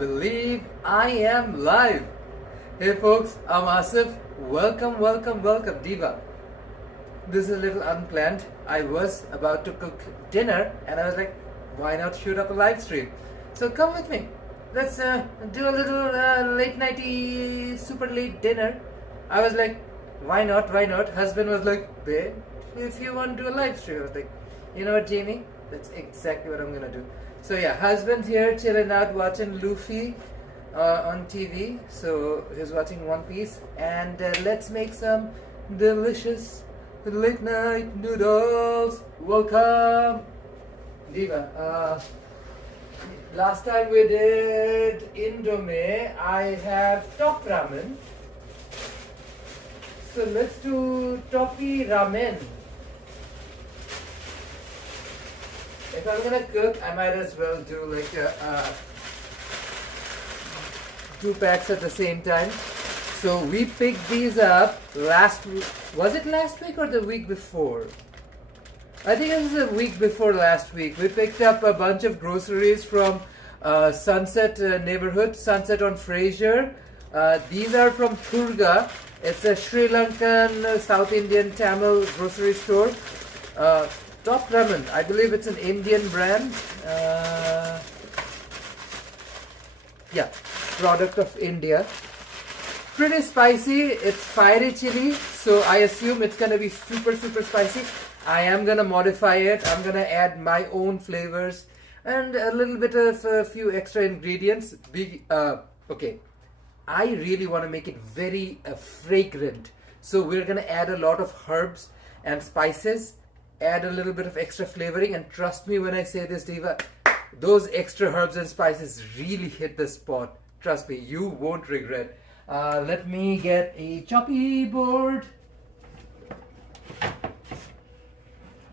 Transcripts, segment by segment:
believe I am live. Hey folks, I'm Asif. Welcome, Diva. This is a little unplanned. I was about to cook dinner and I was like, why not shoot up a live stream? So come with me. Let's do a little late nighty, super late dinner. I was like, why not? Husband was like, babe, if you want to do a live stream. I was like, you know what, Jamie? That's exactly what I'm gonna do. So yeah, husband's here chilling out watching Luffy on TV. So he's watching One Piece, and let's make some delicious late night noodles. Welcome, Diva. Last time we did Indomie. I have top ramen. So let's do toppy ramen. If I'm gonna cook, I might as well do like 2 packs at the same time. So we picked these up last week. Was it last week or the week before? I think it was the week before last week. We picked up a bunch of groceries from Sunset neighborhood, Sunset on Fraser. These are from Thurga. It's a Sri Lankan, South Indian, Tamil grocery store. Top Ramen, I believe it's an Indian brand. Yeah, product of India. Pretty spicy. It's fiery chili, so I assume it's gonna be super spicy. I am gonna modify it. I'm gonna add my own flavors and a little bit of a few extra ingredients. Okay, I really want to make it very fragrant, so we're gonna add a lot of herbs and spices. Add a little bit of extra flavoring, and trust me when I say this, Diva, those extra herbs and spices really hit the spot. Trust me, you won't regret. Let me get a choppy board.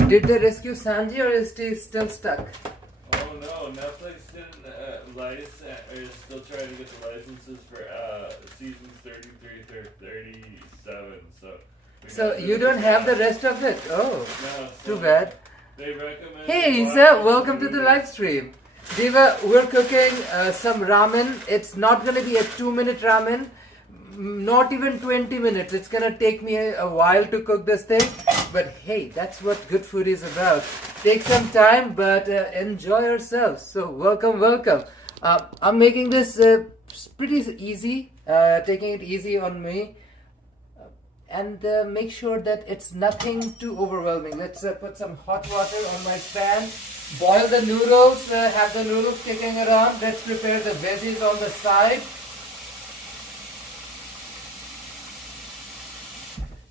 Did they rescue Sanji, or is he still stuck? Oh no, Netflix didn't is still trying to get the licenses for seasons 33 to 37, so you don't have the rest of it? Oh, no, too bad. They recommend. Hey Isa, welcome to the live stream. Diva, we're cooking some ramen. It's not going to be a 2-minute ramen, not even 20 minutes. It's going to take me a while to cook this thing. But hey, that's what good food is about. Take some time, but enjoy yourselves. So welcome. I'm making this pretty easy, taking it easy on me. And make sure that it's nothing too overwhelming. Let's put some hot water on my pan. Boil the noodles, have the noodles kicking around. Let's prepare the veggies on the side.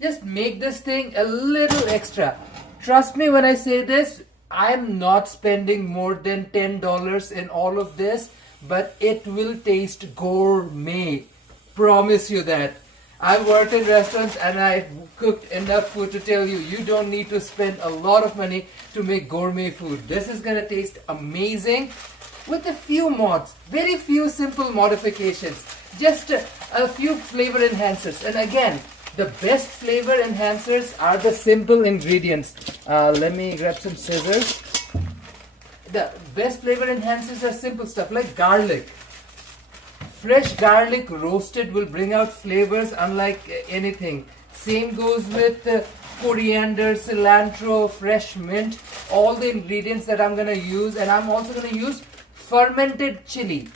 Just make this thing a little extra. Trust me when I say this, I'm not spending more than $10 in all of this, but it will taste gourmet. Promise you that. I've worked in restaurants and I've cooked enough food to tell you, you don't need to spend a lot of money to make gourmet food. This is going to taste amazing with a few mods, very few simple modifications, just a few flavor enhancers. And again, the best flavor enhancers are the simple ingredients. Let me grab some scissors. The best flavor enhancers are simple stuff like garlic. Fresh garlic roasted will bring out flavors unlike anything. Same goes with coriander, cilantro, fresh mint, all the ingredients that I'm going to use. And I'm also going to use fermented chili.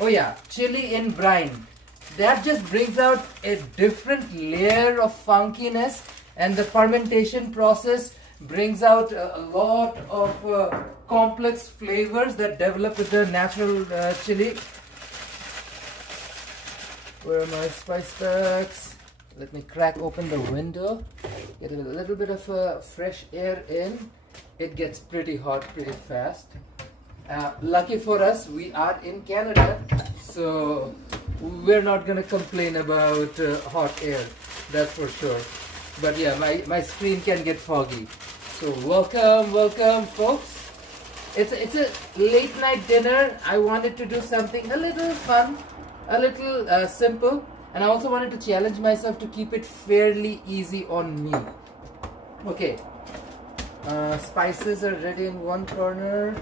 Oh yeah, chili in brine. That just brings out a different layer of funkiness, and the fermentation process brings out a lot of complex flavors that develop with the natural chili. Where are my spice packs? Let me crack open the window. Get a little bit of fresh air in. It gets pretty hot pretty fast. Lucky for us, we are in Canada, so we're not going to complain about hot air. That's for sure. But yeah, my screen can get foggy. So welcome folks. It's a late night dinner. I wanted to do something a little fun, a little simple, and I also wanted to challenge myself to keep it fairly easy on me. Okay, spices are ready in one corner.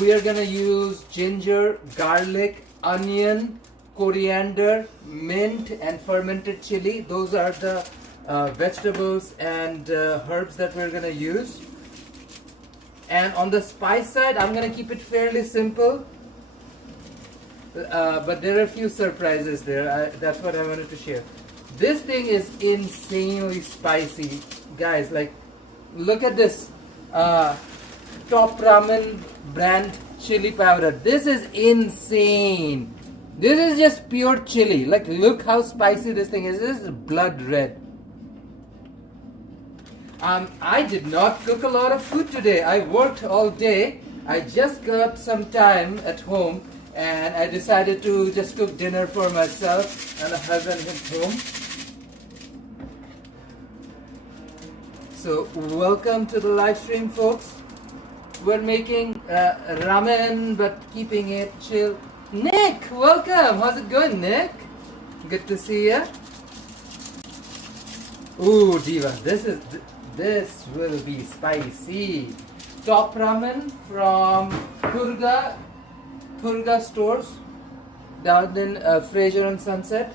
we are gonna use ginger, garlic, onion, coriander, mint, and fermented chili. Those are the vegetables and herbs that we're gonna use. And on the spice side, I'm gonna keep it fairly simple, but there are a few surprises there. That's what I wanted to share. This thing is insanely spicy, guys. Like, look at this Top Ramen brand chili powder. This is insane. This is just pure chili. Like, look how spicy this thing is. This is blood red. I did not cook a lot of food today. I worked all day. I just got some time at home and I decided to just cook dinner for myself and a husband at home. So welcome to the live stream, folks. We're making ramen but keeping it chill. Nick, welcome. How's it going, Nick? Good to see you. Ooh, Diva, this will be spicy. Top ramen from Purga stores down in Fraser and Sunset.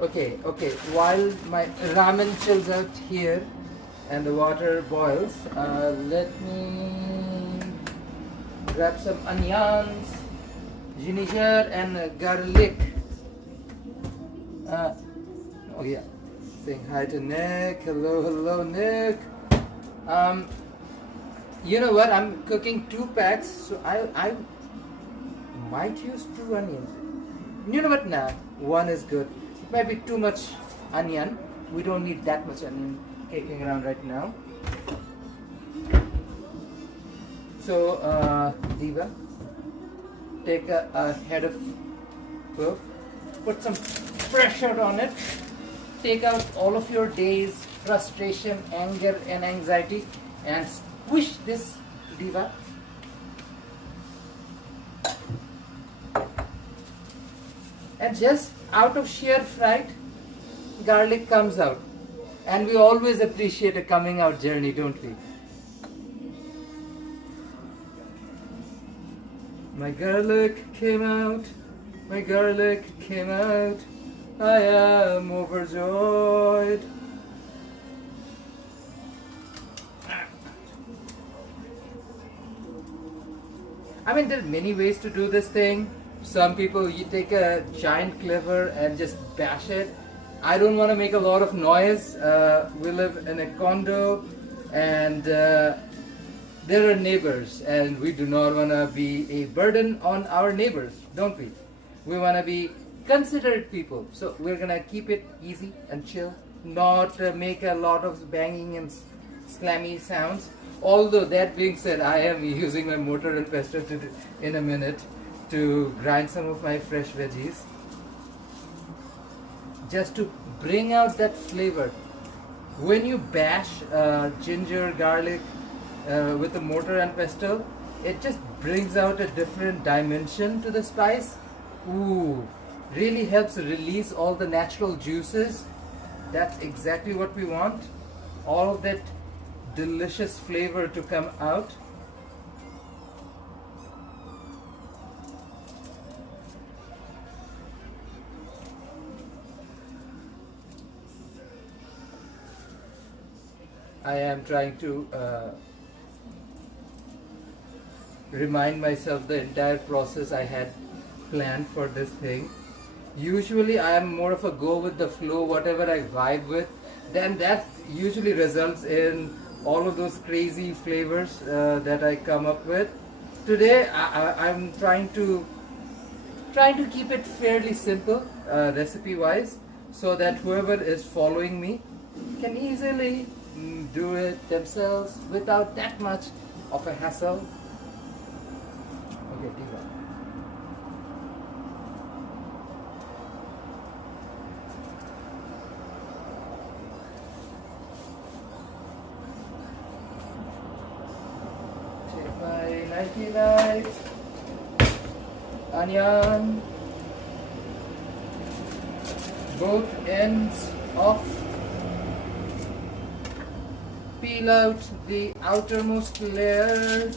Okay. While my ramen chills out here and the water boils, let me grab some onions, ginger, and garlic. Oh yeah. Saying hi to Nick. Hello, Nick. You know what? I'm cooking 2 packs, so I might use 2 onions. You know what? Nah, 1 is good. It might be too much onion. We don't need that much onion kicking around right now. So, Diva, take a head of clove, put some pressure on it. Take out all of your day's frustration, anger, and anxiety and squish this, Diva. And just out of sheer fright, garlic comes out. And we always appreciate a coming out journey, don't we? My garlic came out. My garlic came out. I am overjoyed. I mean, there are many ways to do this thing. Some people, you take a giant cleaver and just bash it. I don't want to make a lot of noise. We live in a condo and there are neighbors, and we do not want to be a burden on our neighbors, don't we? We want to be considerate people, so we're gonna keep it easy and chill, not make a lot of banging and slammy sounds. Although that being said, I am using my mortar and pestle in a minute to grind some of my fresh veggies, just to bring out that flavor. When you bash ginger, garlic with a mortar and pestle, it just brings out a different dimension to the spice. Ooh. Really helps release all the natural juices. That's exactly what we want. All of that delicious flavor to come out. I am trying to remind myself the entire process I had planned for this thing. Usually I am more of a go with the flow, whatever I vibe with, then that usually results in all of those crazy flavors that I come up with. Today I'm trying to keep it fairly simple recipe wise, so that whoever is following me can easily do it themselves without that much of a hassle. Okay, Diva. Knife, onion, both ends off, peel out the outermost layer,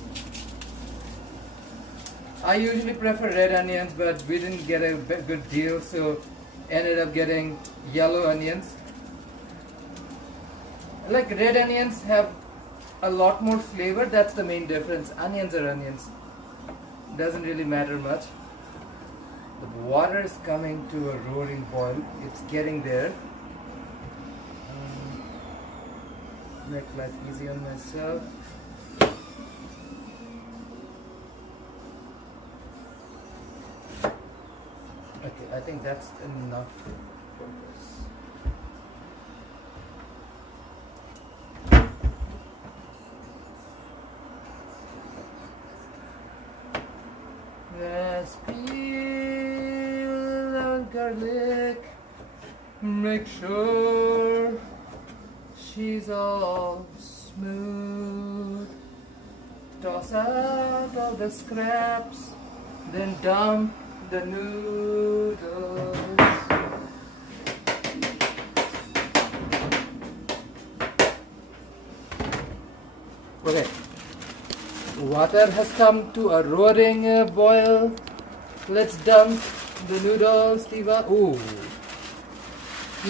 I usually prefer red onions, but we didn't get a good deal, so ended up getting yellow onions. Like red onions have a lot more flavor, that's the main difference. Onions are onions. Doesn't really matter much. The water is coming to a roaring boil. It's getting there. Make life easy on myself. Okay, I think that's enough for this. Let's peel the garlic. Make sure she's all smooth. Toss out all the scraps. Then dump the noodles. Okay. Water has come to a roaring boil. Let's dump the noodles, Tiva. Ooh.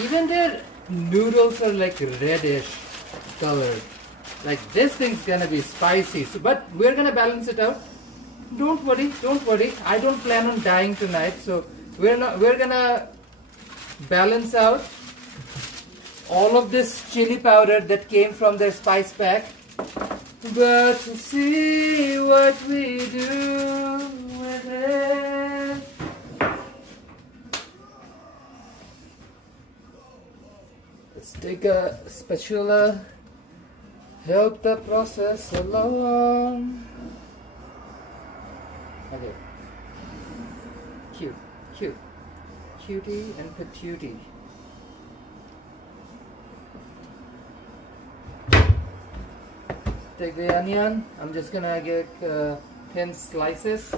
Even their noodles are like reddish colored. Like this thing's gonna be spicy. So, but we're gonna balance it out. Don't worry, don't worry. I don't plan on dying tonight, so we're gonna balance out all of this chili powder that came from their spice pack. But to see what we do with it. Let's take a spatula, help the process along. Okay. Cute, cute. Cutie and patootie. Take the onion. I'm just gonna get thin slices.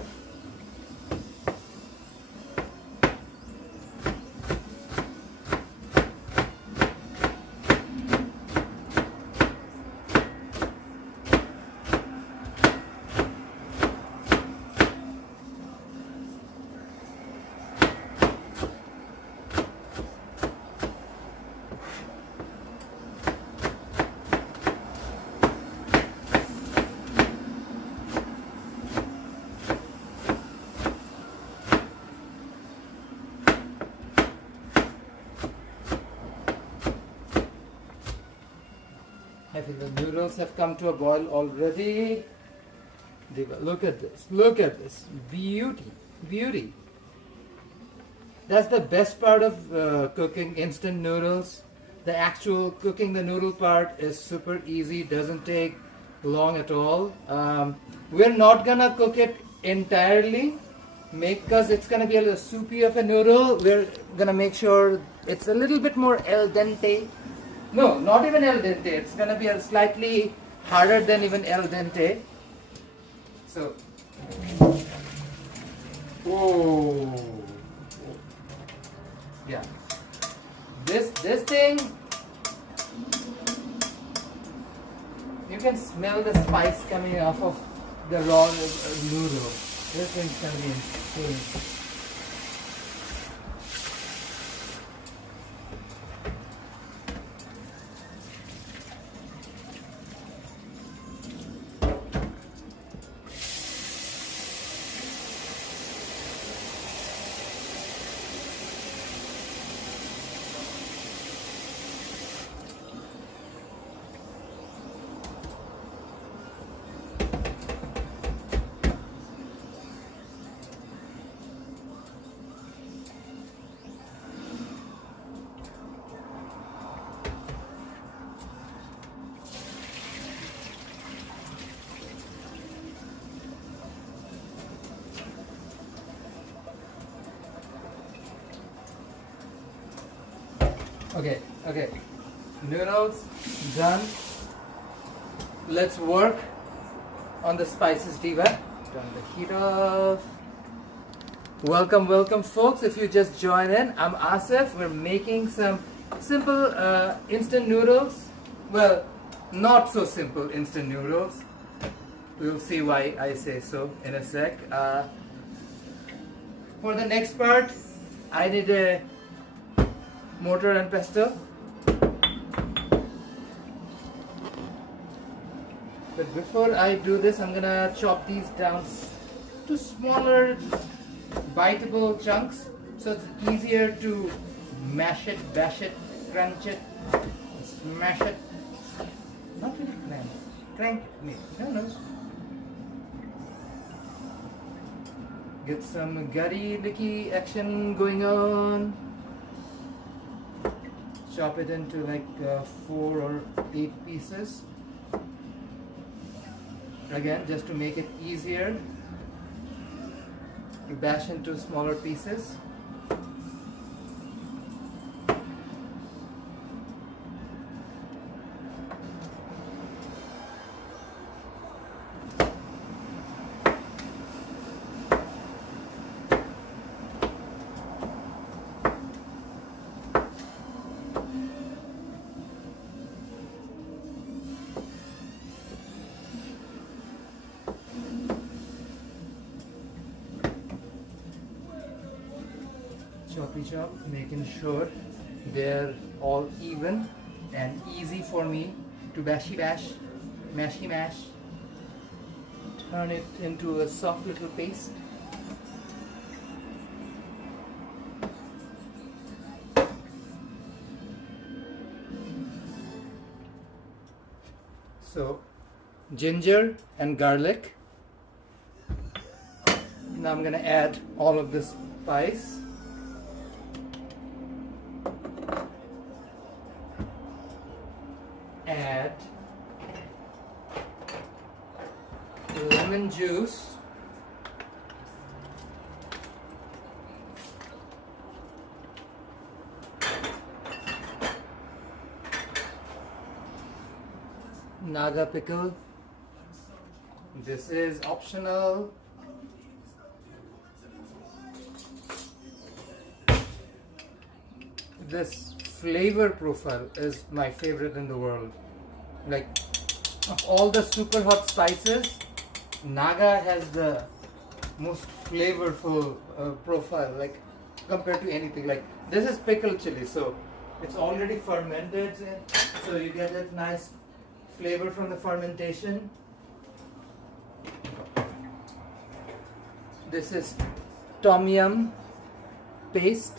I think the noodles have come to a boil already. Look at this. Look at this. Beauty. Beauty. That's the best part of cooking instant noodles. The actual cooking the noodle part is super easy. Doesn't take long at all. We're not gonna cook it entirely because it's gonna be a little soupy of a noodle. We're gonna make sure it's a little bit more al dente. No, not even al dente. It's gonna be a slightly harder than even al dente. So, oh, yeah. This thing, you can smell the spice coming off of the raw noodle. This thing's gonna be insane. Okay, noodles done. Let's work on the spices, Diva. Turn the heat off. Welcome folks, if you just join in. I'm Asif. We're making some simple instant noodles. Well, not so simple instant noodles. We'll see why I say so in a sec. For the next part, I need a mortar and pestle. But before I do this, I'm gonna chop these down to smaller, biteable chunks, so it's easier to mash it, bash it, crunch it, smash it. Not really crank it, maybe. No. Get some gutty licky action going on. Chop it into like 4 or 8 pieces. Again, just to make it easier to bash into smaller pieces. Choppy chop, making sure they're all even and easy for me to bashy bash, mashy mash, turn it into a soft little paste. So ginger and garlic. Now I'm gonna add all of this spice. Add lemon juice, naga pickle. This is optional. This flavor profile is my favorite in the world. Like, of all the super hot spices, Naga has the most flavorful profile, like compared to anything. Like, this is pickled chili, so it's already fermented, so you get that nice flavor from the fermentation. This is tom yum paste.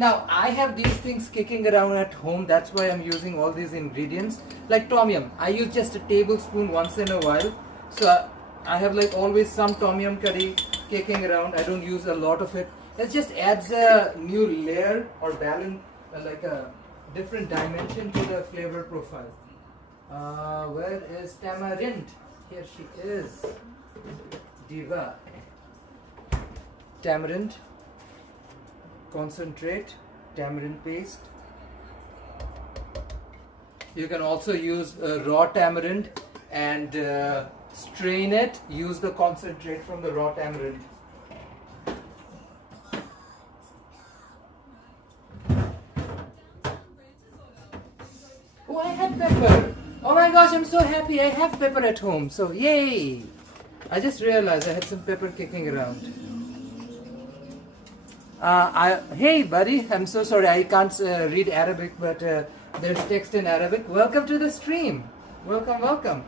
Now, I have these things kicking around at home, that's why I'm using all these ingredients. Like tom yum, I use just a tablespoon once in a while. So I have like always some tom yum curry kicking around. I don't use a lot of it. It just adds a new layer or balance, like a different dimension to the flavor profile. Where is tamarind? Here she is. Diva. Tamarind. Concentrate, tamarind paste. You can also use raw tamarind and strain it. Use the concentrate from the raw tamarind. Oh, I have pepper. Oh my gosh, I'm so happy. I have pepper at home. So yay! I just realized I had some pepper kicking around. Hey buddy, I'm so sorry I can't read Arabic, but there's text in Arabic. Welcome to the stream. Welcome.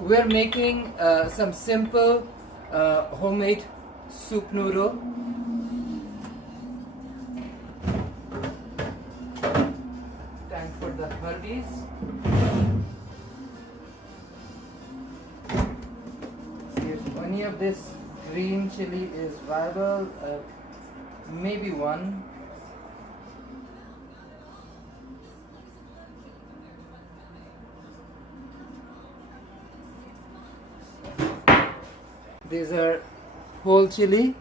We're making some simple homemade soup noodle. Time for the herbies. See if any of this green chili is viable, maybe one. These are whole chili.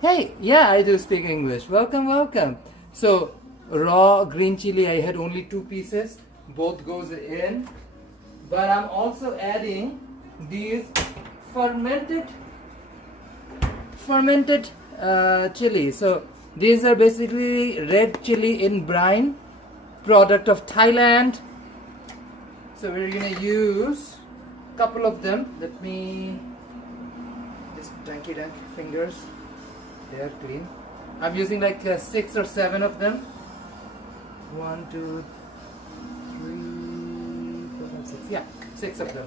Hey, yeah, I do speak English. Welcome. So raw green chili, I had only 2 pieces. Both goes in. But I'm also adding these fermented chili. So these are basically red chili in brine, product of Thailand. So we're gonna use couple of them. Let me just dunky dunk fingers. They are clean. I'm using like 6 or 7 of them. 1, 2, 3, 4, 5, 6. Yeah, 6 of them.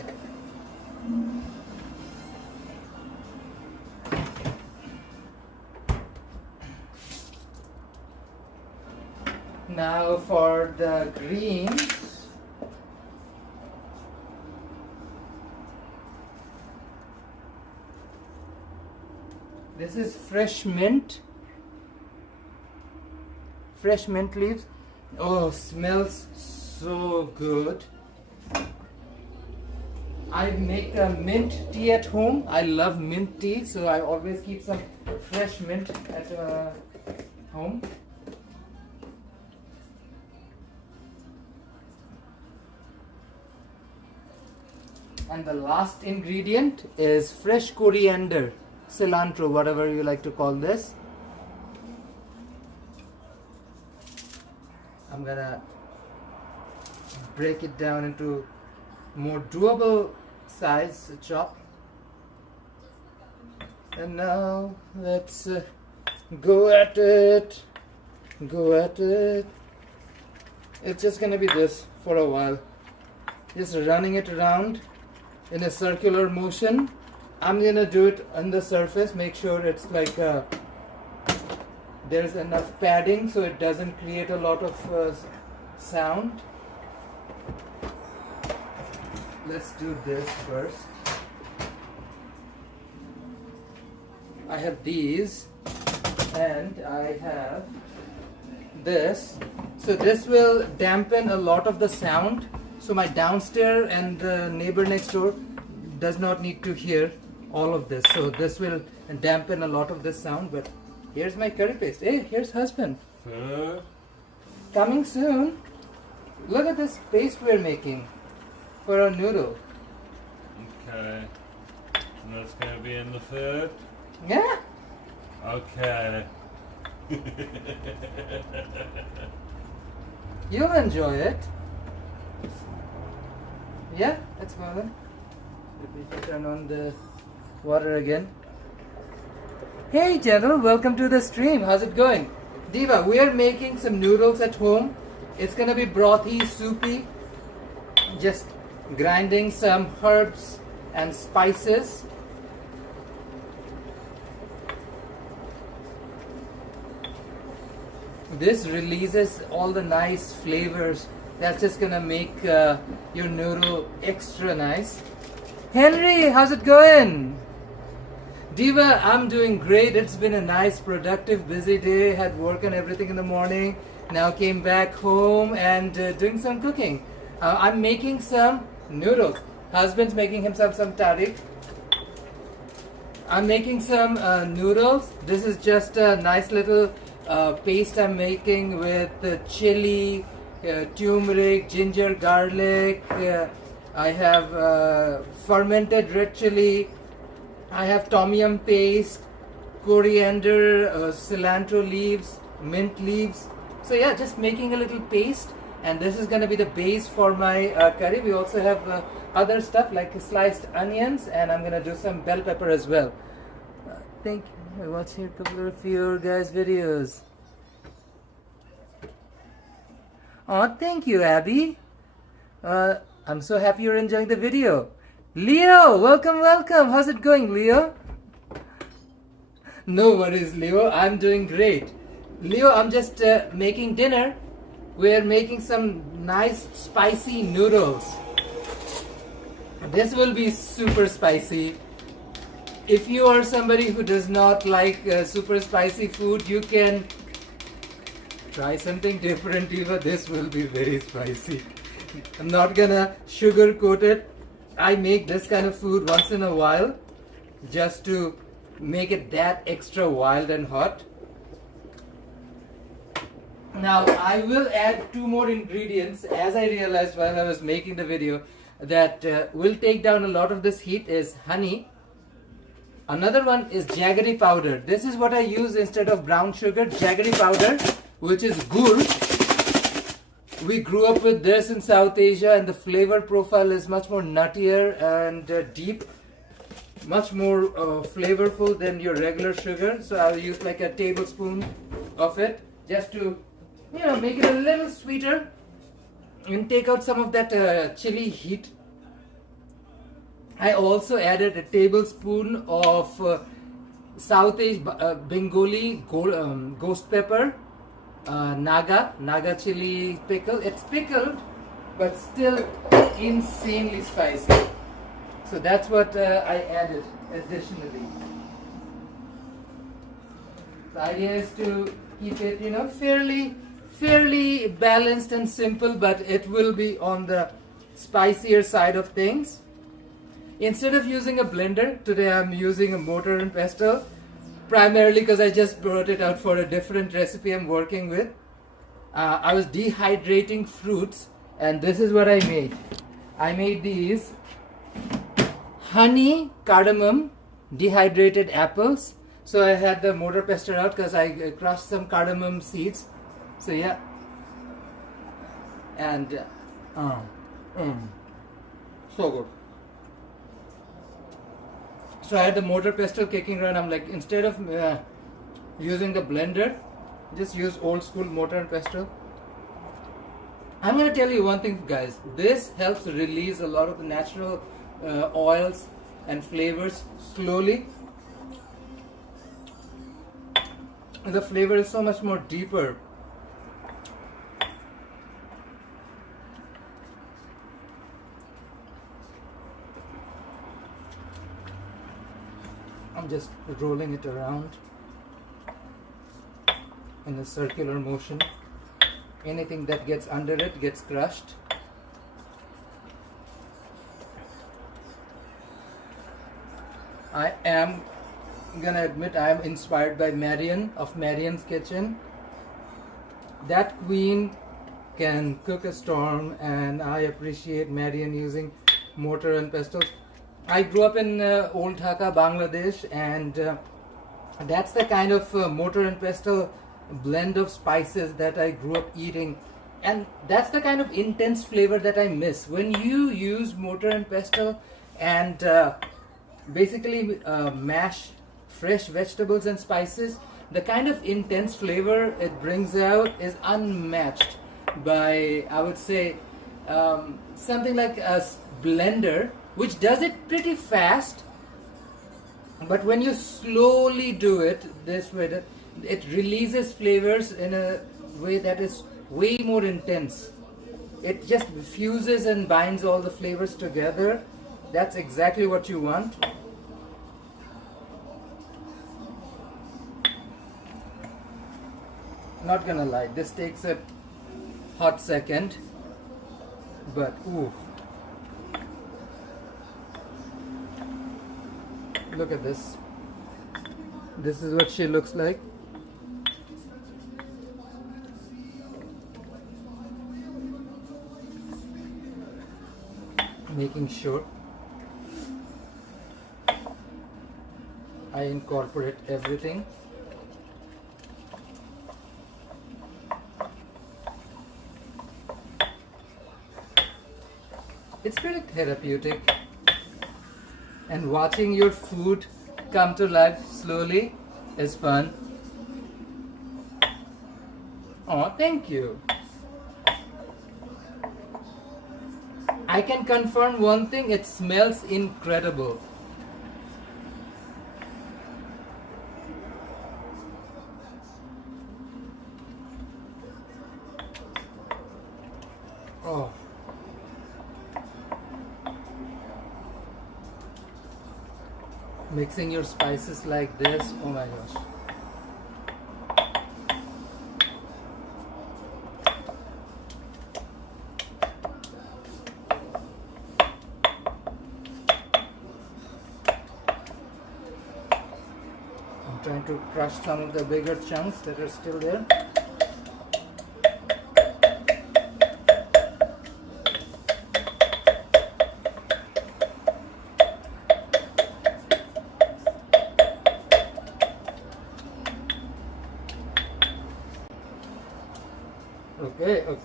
Now for the greens. This is fresh mint. Fresh mint leaves. Oh, smells so good. I make a mint tea at home. I love mint tea, so I always keep some fresh mint at home. And the last ingredient is fresh coriander, cilantro, whatever you like to call this. I'm gonna break it down into more doable size chop. And now let's go at it. Go at it. It's just gonna be this for a while. Just running it around in a circular motion. I'm gonna do it on the surface, make sure it's like there's enough padding so it doesn't create a lot of sound. Let's do this first. I have these and I have this. So this will dampen a lot of the sound. So my downstairs and the neighbor next door does not need to hear all of this. So this will dampen a lot of this sound. But here's my curry paste. Hey, here's husband. Coming soon. Look at this paste we're making for our noodle. Okay. And that's gonna be in the food? Yeah. Okay. You'll enjoy it. Yeah, that's fine. Let me turn on the water again. Hey General, welcome to the stream. How's it going? Diva, we are making some noodles at home. It's gonna be brothy, soupy. Just grinding some herbs and spices. This releases all the nice flavors. That's just gonna make your noodle extra nice. Henry, how's it going? Diva, I'm doing great. It's been a nice, productive, busy day. Had work and everything in the morning. Now came back home and doing some cooking. I'm making some noodles. Husband's making himself some tariq. I'm making some noodles. This is just a nice little paste I'm making with chili, turmeric, ginger, garlic. I have fermented red chili. I have tom yum paste, coriander, cilantro leaves, mint leaves. So yeah, just making a little paste, and this is going to be the base for my curry. We also have other stuff like sliced onions, and I'm going to do some bell pepper as well. Thank you. I'm watching a couple of your guys' videos. Oh, thank you, Abby. I'm so happy you're enjoying the video. Leo, welcome, welcome. How's it going, Leo? No worries, Leo. I'm doing great. Leo, I'm just making dinner. We're making some nice spicy noodles. This will be super spicy. If you are somebody who does not like super spicy food, you can try something different. Even this will be very spicy. I'm not gonna sugarcoat it. I make this kind of food once in a while just to make it that extra wild and hot. Now I will add 2 more ingredients, as I realized while I was making the video, that will take down a lot of this heat is honey. Another one is jaggery powder. This is what I use instead of brown sugar. Jaggery powder, which is gur, we grew up with this in South Asia, and the flavor profile is much more nuttier and deep, much more flavorful than your regular sugar. So I'll use like a tablespoon of it just to, you know, make it a little sweeter and take out some of that chili heat. I also added a tablespoon of South Asian Bengali ghost pepper, Naga chili pickle. It's pickled, but still insanely spicy. So that's what I added additionally. The idea is to keep it, you know, fairly balanced and simple, but it will be on the spicier side of things. Instead of using a blender, today I'm using a mortar and pestle, primarily because I just brought it out for a different recipe I'm working with. I was dehydrating fruits, and this is what I made. I made these honey cardamom dehydrated apples. So I had the mortar pestle out because I crushed some cardamom seeds. So yeah, and so good. So I had the mortar pestle kicking around. I'm like, instead of using the blender, just use old school mortar and pestle. I'm going to tell you one thing, guys. This helps release a lot of the natural oils and flavors slowly. The flavor is so much more deeper. I'm just rolling it around in a circular motion. Anything that gets under it gets crushed. I am gonna admit I am inspired by Marion of Marion's Kitchen. That queen can cook a storm, and I appreciate Marion using mortar and pestle. I grew up in Old Dhaka, Bangladesh, and that's the kind of mortar and pestle blend of spices that I grew up eating, and that's the kind of intense flavor that I miss. When you use mortar and pestle and basically mash fresh vegetables and spices, the kind of intense flavor it brings out is unmatched by, I would say, something like a blender, which does it pretty fast, but when you slowly do it this way, it releases flavors in a way that is way more intense. It just fuses and binds all the flavors together. That's exactly what you want. Not gonna lie, this takes a hot second, but ooh. Look at this. This is what she looks like. Making sure I incorporate everything. It's pretty therapeutic. And watching your food come to life slowly is fun. Oh, thank you. I can confirm one thing, it smells incredible. Oh. Mixing your spices like this, oh my gosh. I'm trying to crush some of the bigger chunks that are still there.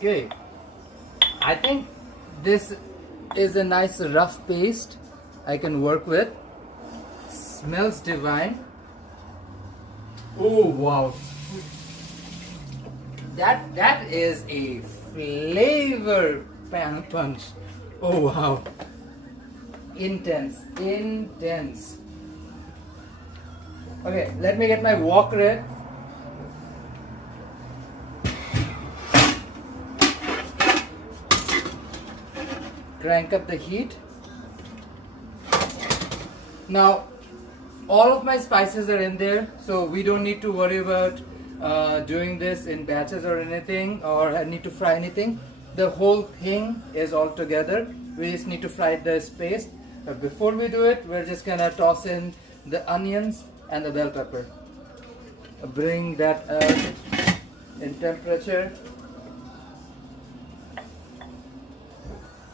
Okay. I think this is a nice rough paste I can work with. Smells divine. Oh wow. That is a flavor pan punch. Oh wow. Intense. Okay, let me get my wok ready. Crank up the heat. Now, all of my spices are in there, so we don't need to worry about doing this in batches or anything, or I need to fry anything. The whole thing is all together. We just need to fry this paste. But before we do it, we're just gonna toss in the onions and the bell pepper. Bring that up in temperature.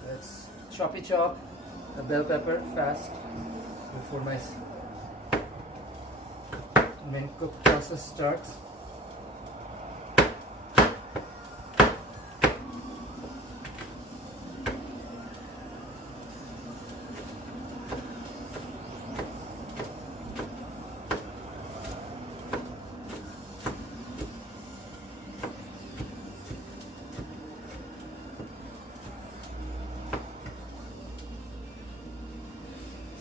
Let's choppy chop the bell pepper fast before my main cook process starts.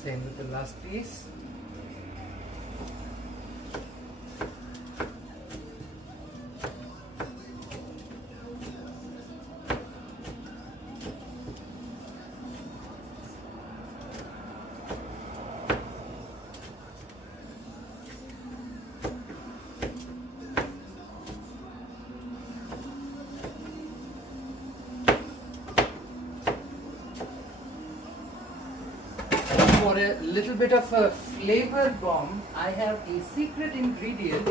Same with the last piece. For a little bit of a flavor bomb, I have a secret ingredient.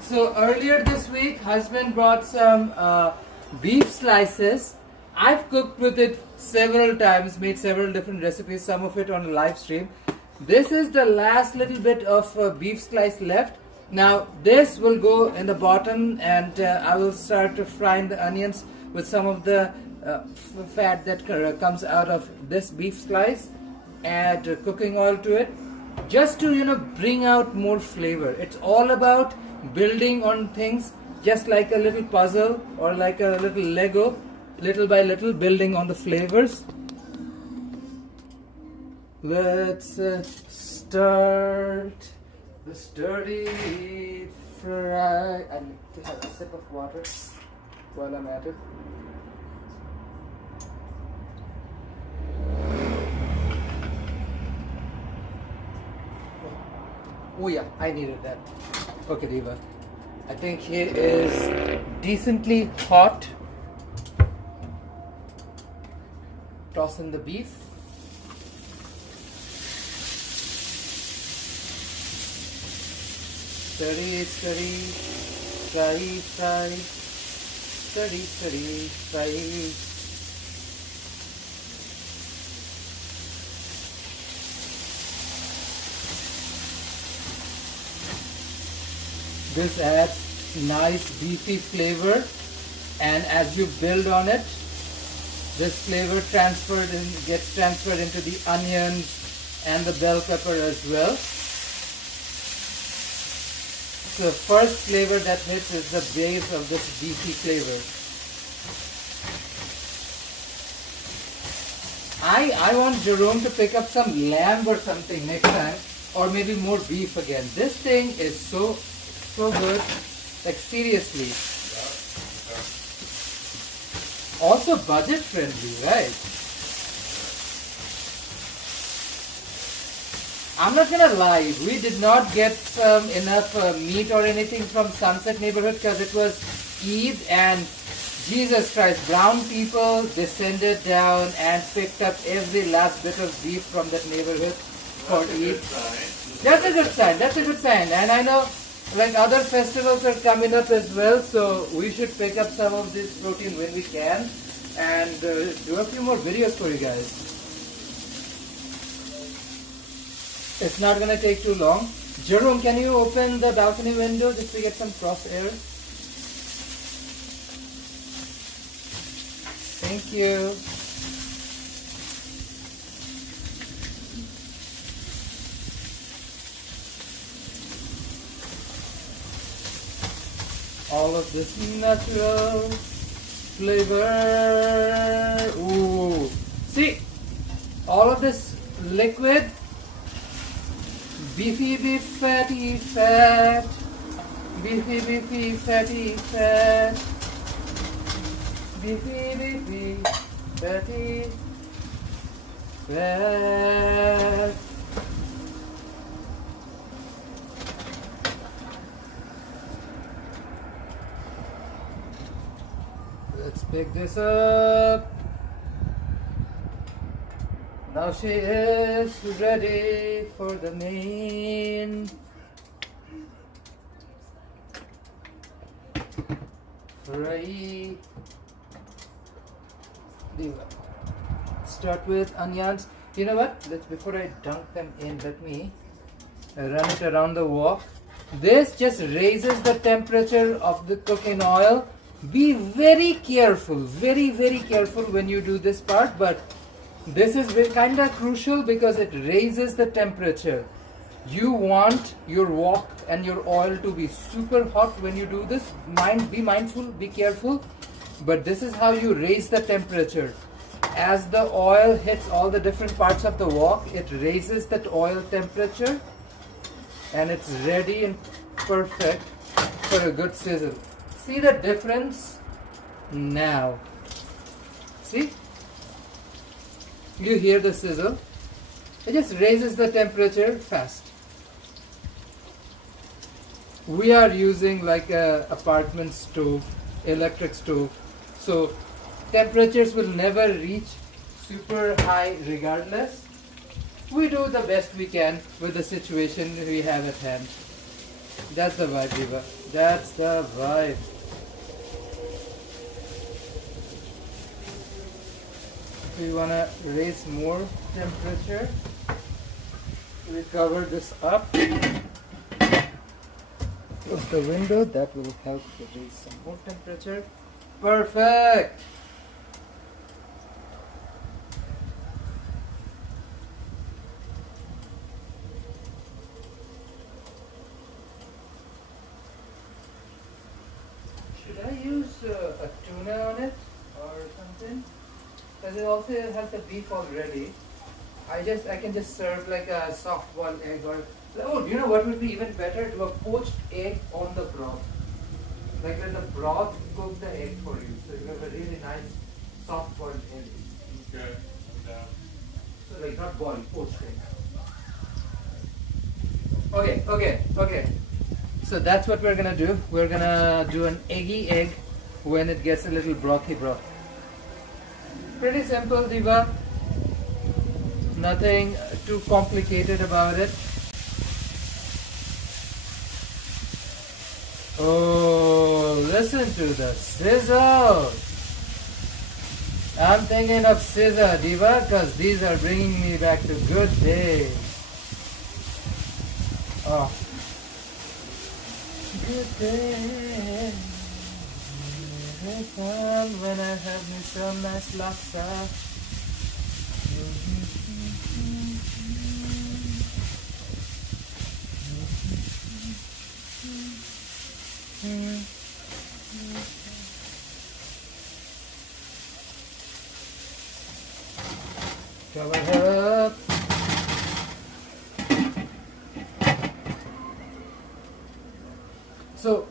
So earlier this week, husband brought some beef slices. I've cooked with it several times, made several different recipes, some of it on a live stream. This is the last little bit of beef slice left. Now this will go in the bottom, and I will start to frying the onions with some of the fat that comes out of this beef slice. Add cooking oil to it, just to bring out more flavor. It's all about building on things, just like a little puzzle or like a little Lego, little by little building on the flavors. Let's start the sturdy fry. I need to have a sip of water while I'm at it. Oh yeah, I needed that. Okay, Diva. I think it is decently hot. Toss in the beef. Stirry, fry. Stirry, fry. This adds nice beefy flavor, and as you build on it, this flavor gets transferred into the onions and the bell pepper as well. So the first flavor that hits is the base of this beefy flavor. I want Jerome to pick up some lamb or something next time, or maybe more beef again. This thing is so good, like seriously. Also budget friendly, right? I'm not gonna lie, we did not get enough meat or anything from Sunset neighborhood because it was Eid, and Jesus Christ, brown people descended down and picked up every last bit of beef from that neighborhood for Eid. That's a good sign. That's a good sign. And I know like other festivals are coming up as well, so we should pick up some of this protein when we can and do a few more videos for you guys. It's not gonna take too long. Jerome, can you open the balcony window just to get some cross air? Thank you. All of this natural flavor. Ooh. See, all of this liquid, beefy beef, fatty fat, beefy beefy, fatty fat, beefy beefy, fatty fat. Let's pick this up. Now she is ready for the main fry. Start with onions. You know what? Before I dunk them in, let me run it around the wok. This just raises the temperature of the cooking oil. Be very careful, very careful when you do this part, but this is kind of crucial because it raises the temperature. You want your wok and your oil to be super hot when you do this. Be mindful, be careful, but this is how you raise the temperature. As the oil hits all the different parts of the wok, it raises that oil temperature and it's ready and perfect for a good sizzle. See the difference now? See? You hear the sizzle? It just raises the temperature fast. We are using like a apartment stove, electric stove. So temperatures will never reach super high regardless. We do the best we can with the situation we have at hand. That's the vibe, Diva. That's the vibe. If we want to raise more temperature, we cover this up. Close the window, that will help to raise some more temperature. Perfect! Should I use a tuna on it or something? Because it also has the beef already. I can just serve like a soft boiled egg or do you know what would be even better? Do a poached egg on the broth. Like let the broth cook the egg for you. So you have a really nice soft boiled egg. Okay, I'm down. So like not boiled, poached egg. Okay. So that's what we're gonna do. We're gonna do an eggy egg when it gets a little brothy broth. Pretty simple, Diva. Nothing too complicated about it. Oh, listen to the sizzle. I'm thinking of scissor, Diva, because these are bringing me back to good days. Oh. Good days. Every time when I have me some nice laksa. Cover her up. So,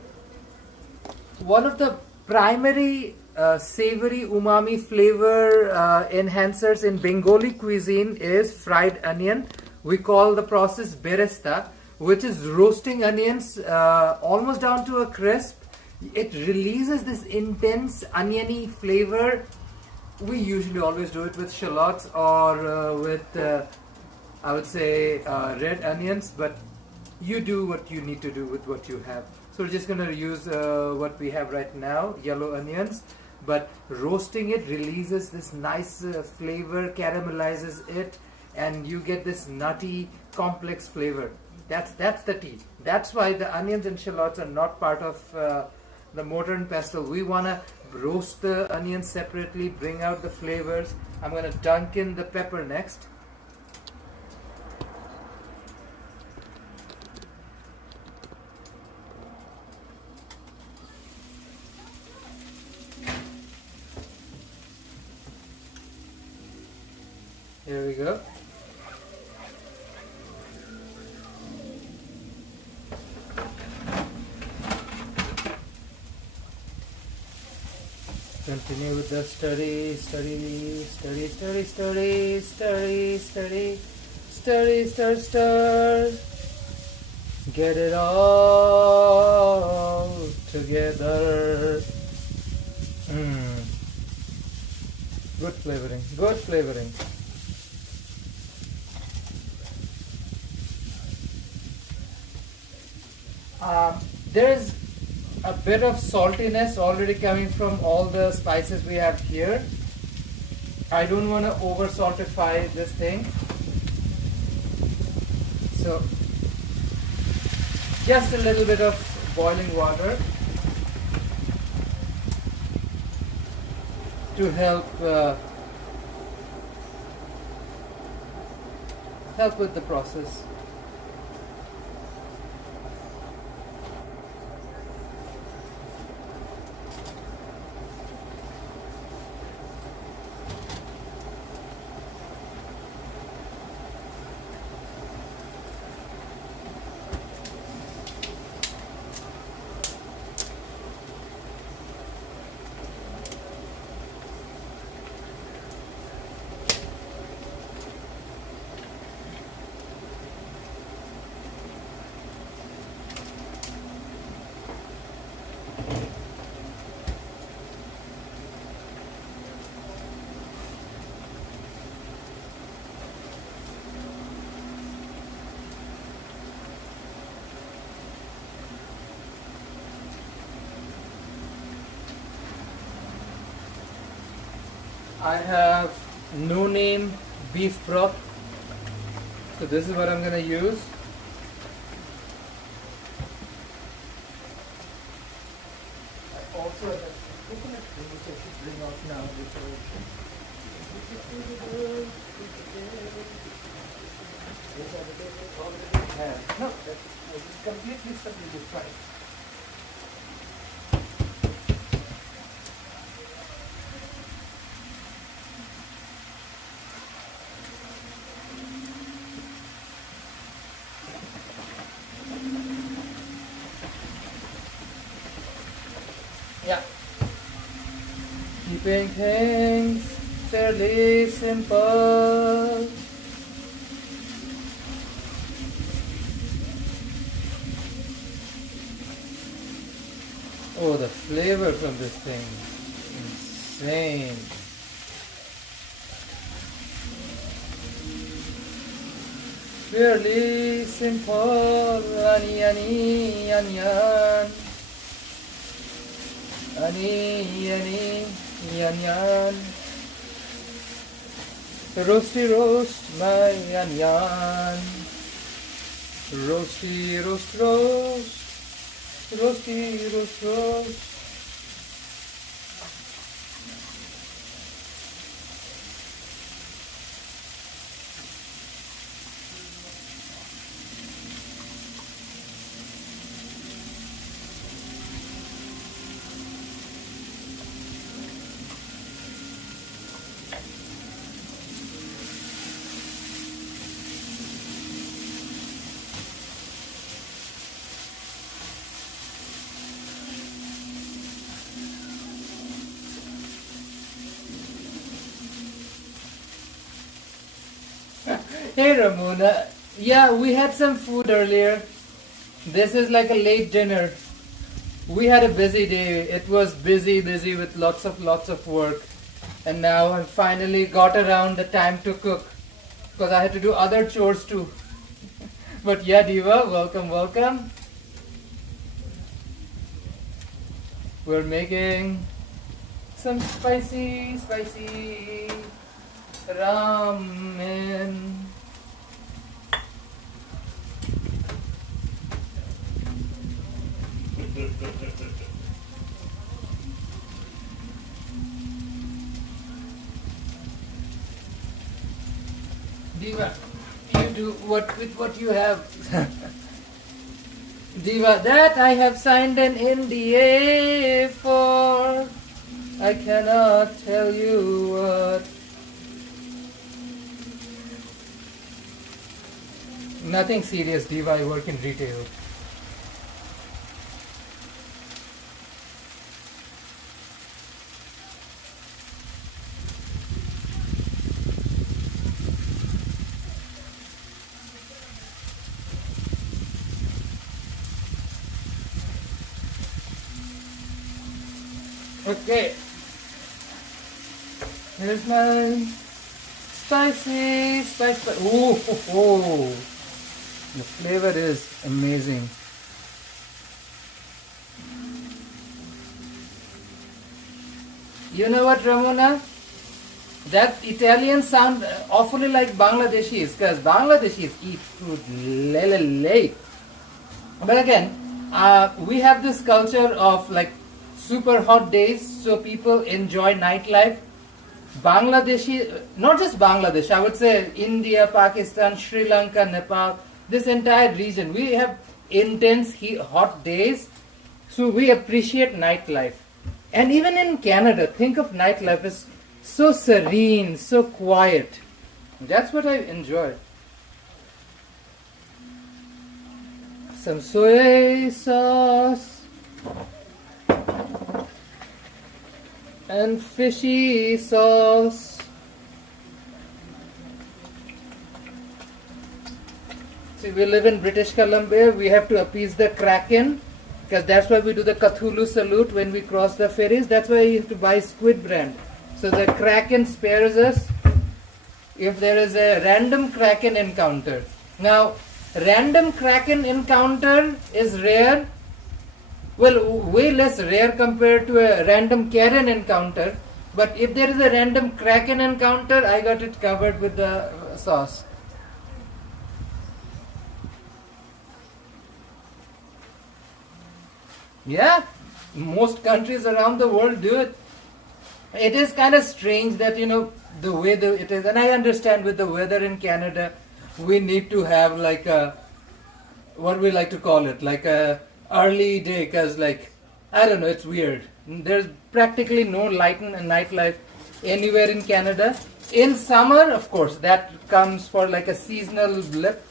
one of the primary savory umami flavor enhancers in Bengali cuisine is fried onion. We call the process beresta, which is roasting onions almost down to a crisp. It releases this intense oniony flavor. We usually always do it with shallots or with, I would say, red onions, but you do what you need to do with what you have. So we're just going to use what we have right now, yellow onions, but roasting it releases this nice flavor, caramelizes it, and you get this nutty, complex flavor. That's the tea. That's why the onions and shallots are not part of the mortar and pestle. We want to roast the onions separately, bring out the flavors. I'm going to dunk in the pepper next. Here we go. Continue with the stir, stir. Get it all together. Good flavoring, good flavoring. There is a bit of saltiness already coming from all the spices we have here. I don't want to over saltify this thing, so just a little bit of boiling water to help with the process. I have no name beef broth, so this is what I'm going to use. I also have coconut cream, which I should bring out now before no, that is completely substitute fine. Yeah, keeping things fairly simple. Oh, the flavor from this thing, insane. Fairly simple, onion. Onion. Roasty roast my onion. Roasty roast. Roasty roast. Hey Ramona, yeah, we had some food earlier. This is like a late dinner. We had a busy day. It was busy with lots of work. And now I finally got around the time to cook, because I had to do other chores too. But yeah, Diva, welcome. We're making some spicy ramen. Diva, you do what with what you have. Diva, that I have signed an NDA for. I cannot tell you what. Nothing serious, Diva. I work in retail. Okay, here's my spicy spice. Ooh, the flavor is amazing. You know what, Ramona? That Italian sound awfully like Bangladeshis, because Bangladeshis eat food late. But again, we have this culture of like super hot days, so people enjoy nightlife. Bangladeshi, not just Bangladesh, I would say India, Pakistan, Sri Lanka, Nepal, this entire region, we have intense hot days, so we appreciate nightlife. And even in Canada, think of nightlife as so serene, so quiet. That's what I enjoy. Some soy sauce. And fishy sauce. See, we live in British Columbia. We have to appease the Kraken, because that's why we do the Cthulhu salute when we cross the ferries. That's why you have to buy squid brand. So the Kraken spares us if there is a random Kraken encounter. Now, random Kraken encounter is rare. Well, way less rare compared to a random Karen encounter. But if there is a random Kraken encounter, I got it covered with the sauce. Yeah, most countries around the world do it. It is kind of strange that, the way it is. And I understand with the weather in Canada, we need to have like a, what we like to call it, like a early day, because I don't know, it's weird. There's practically no nightlife anywhere in Canada. In summer, of course, that comes for like a seasonal blip,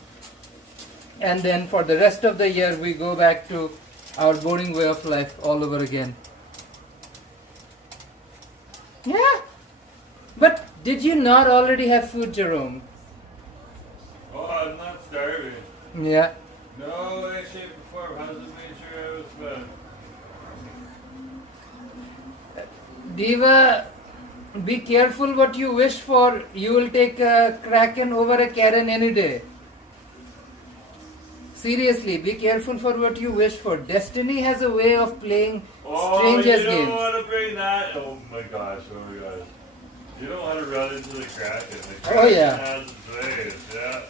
and then for the rest of the year we go back to our boring way of life all over again. Yeah, but did you not already have food, Jerome? Oh, I'm not starving. Yeah. No way, shape, or form. How does it make sure I was fed? Diva, be careful what you wish for. You will take a Kraken over a Karen any day. Seriously, be careful for what you wish for. Destiny has a way of playing strange games. You don't want to bring that. Oh my gosh, You don't want to run into the Kraken. The Kraken has its ways, yeah.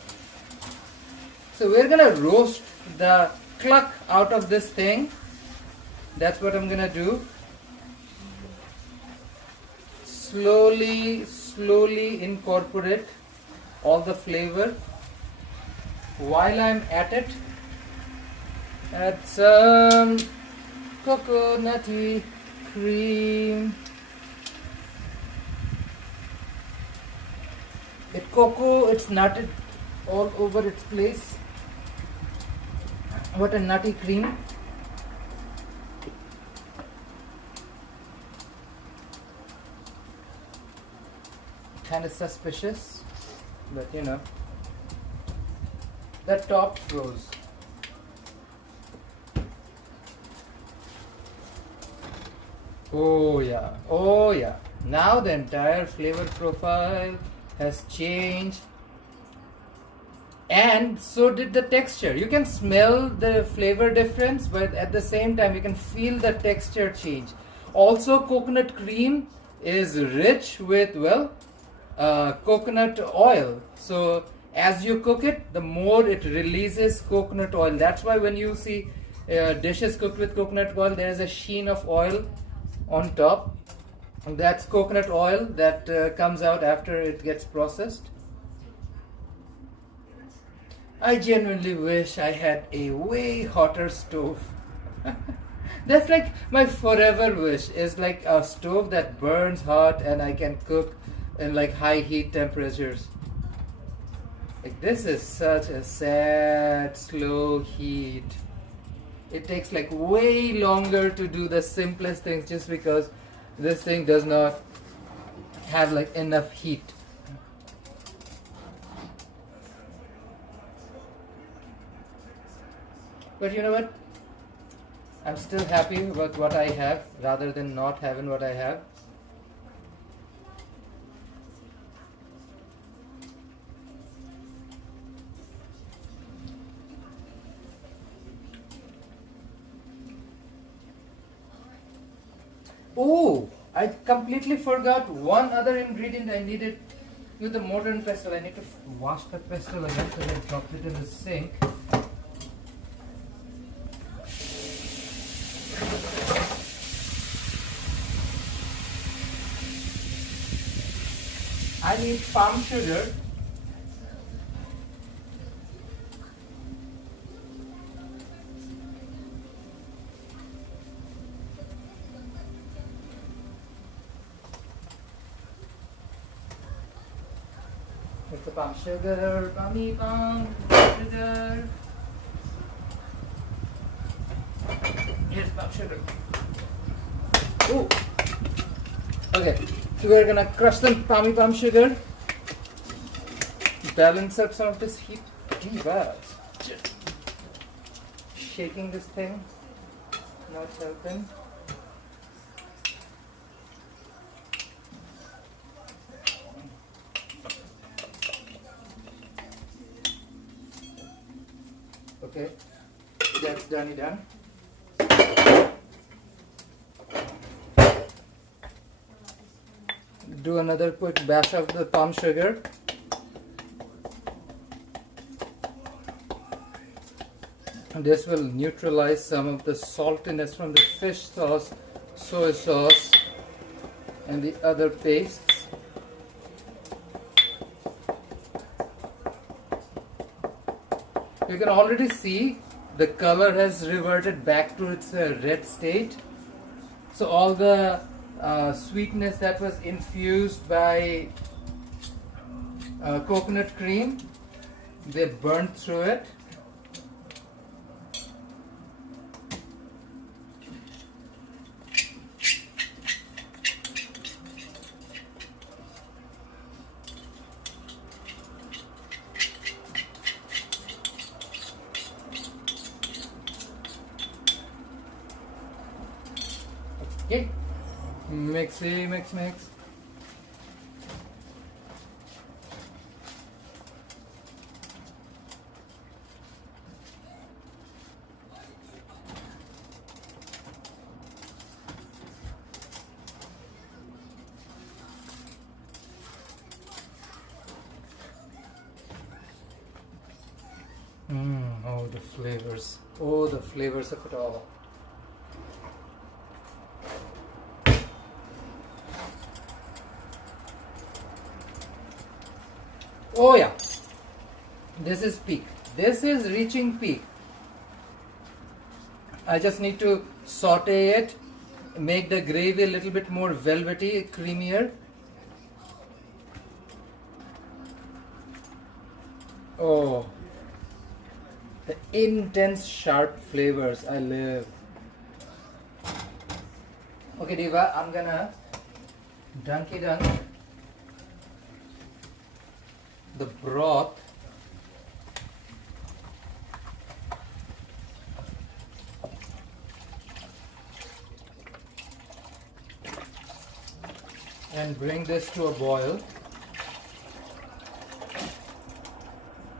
So we're gonna roast the cluck out of this thing. That's what I'm gonna do. Slowly incorporate all the flavor. While I'm at it, add some coconutty cream. It's nutted all over its place. What a nutty cream. Kind of suspicious, but the top froze. Oh yeah. Now the entire flavor profile has changed, and so did the texture. You can smell the flavor difference, but at the same time you can feel the texture change. Also, coconut cream is rich with coconut oil. So as you cook it, the more it releases coconut oil. That's why when you see dishes cooked with coconut oil, there is a sheen of oil on top. That's coconut oil that comes out after it gets processed. I genuinely wish I had a way hotter stove. That's like my forever wish, is like a stove that burns hot and I can cook in like high heat temperatures. Like this is such a sad slow heat. It takes like way longer to do the simplest things just because this thing does not have like enough heat. But you know what? I'm still happy with what I have rather than not having what I have. Oh, I completely forgot one other ingredient I needed with the mortar and pestle. I need to wash the pestle again because I dropped it in the sink. I need palm sugar. With the palm sugar, palm sugar. Here's palm sugar. Ooh. Okay, so we're gonna crush the palm sugar. Balance out some of this heat. Diva. Just shaking this thing. Not helping. Okay, that's done. Do another quick bash of the palm sugar. And this will neutralize some of the saltiness from the fish sauce, soy sauce, and the other pastes. You can already see the color has reverted back to its red state. So all the sweetness that was infused by coconut cream, they burnt through it. Okay, mix. Oh, the flavors. Oh, the flavors of it all. Oh yeah, this is peak. This is reaching peak. I just need to saute it, make the gravy a little bit more velvety, creamier. Oh, the intense sharp flavors. I live. Okay, Diva, I'm gonna dunk the broth and bring this to a boil,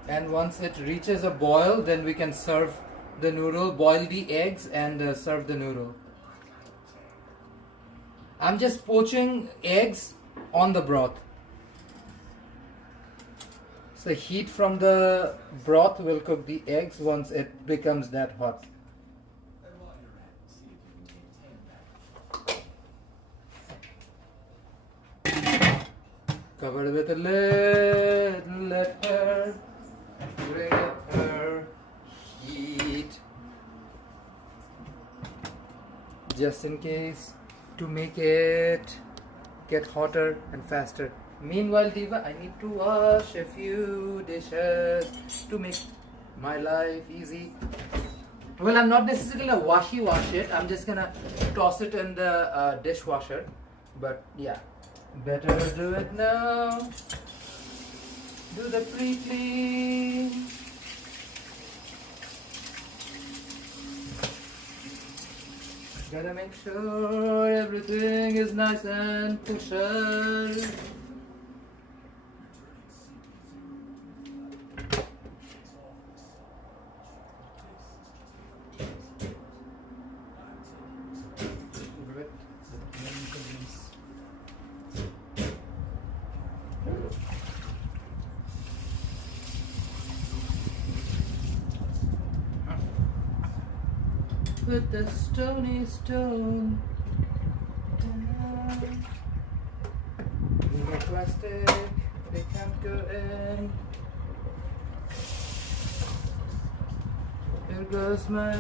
and once it reaches a boil, then we can serve the noodle, boil the eggs and serve the noodle. I'm just poaching eggs on the broth. So the heat from the broth will cook the eggs once it becomes that hot. Covered with a little letter. bring up her heat just in case to make it get hotter and faster. Meanwhile, Diva, I need to wash a few dishes to make my life easy. Well, I'm not necessarily gonna wash it. I'm just gonna toss it in the dishwasher. But yeah, better do it now. Do the pre-clean. Gotta make sure everything is nice and kosher. With the stony stone. We get plastic, they can't go in. Here goes my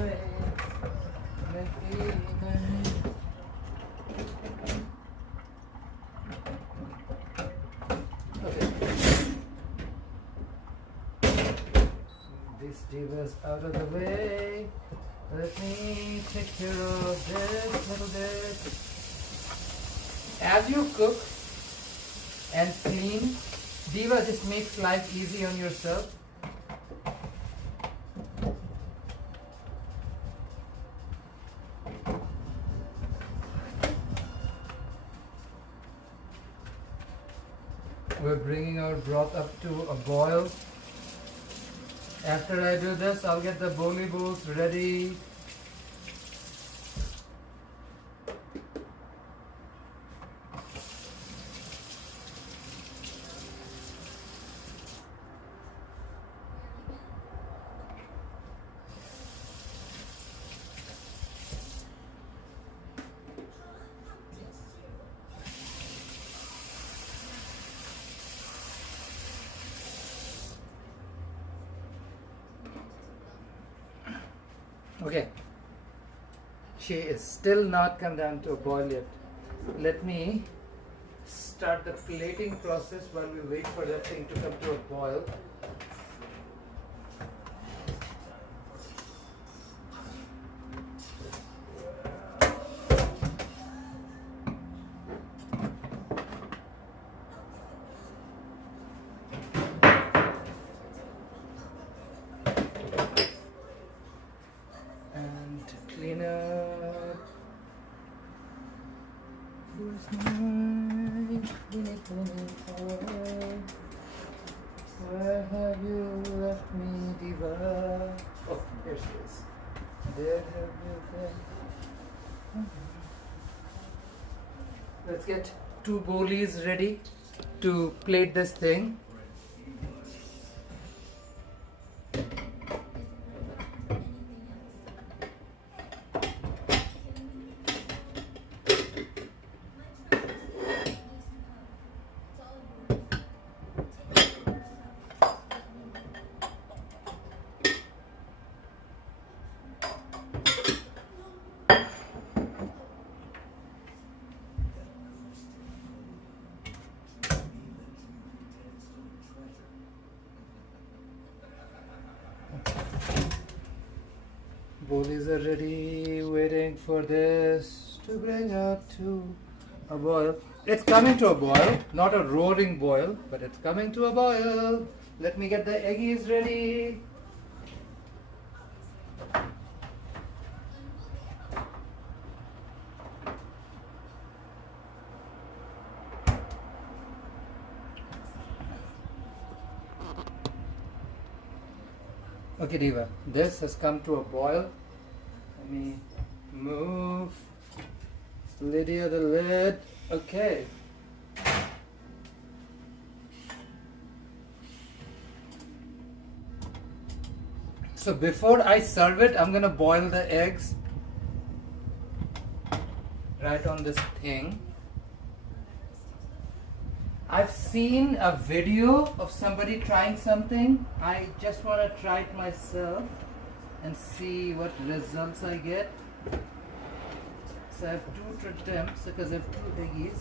okay. This diva's out of the way. Let me take care of this little bit. As you cook and clean, Diva just makes life easy on yourself. We're bringing our broth up to a boil. After I do this, I'll get the boli bowls ready. Okay, she is still not come down to a boil yet. Let me start the plating process while we wait for that thing to come to a boil. Clean up. Where's my cleaning oil? Where have you left me, Diva? Oh, here she is. There have you been? Let's get 2 bolis ready to plate this thing. Bolis are ready, waiting for this to bring up to a boil. It's coming to a boil, not a roaring boil, but it's coming to a boil. Let me get the eggies ready. Okay, Diva, this has come to a boil. Let me move Lydia the lid. Okay. So before I serve it, I'm gonna boil the eggs right on this thing. I've seen a video of somebody trying something. I just want to try it myself and see what results I get. So I have 2 attempts because I have 2 eggies.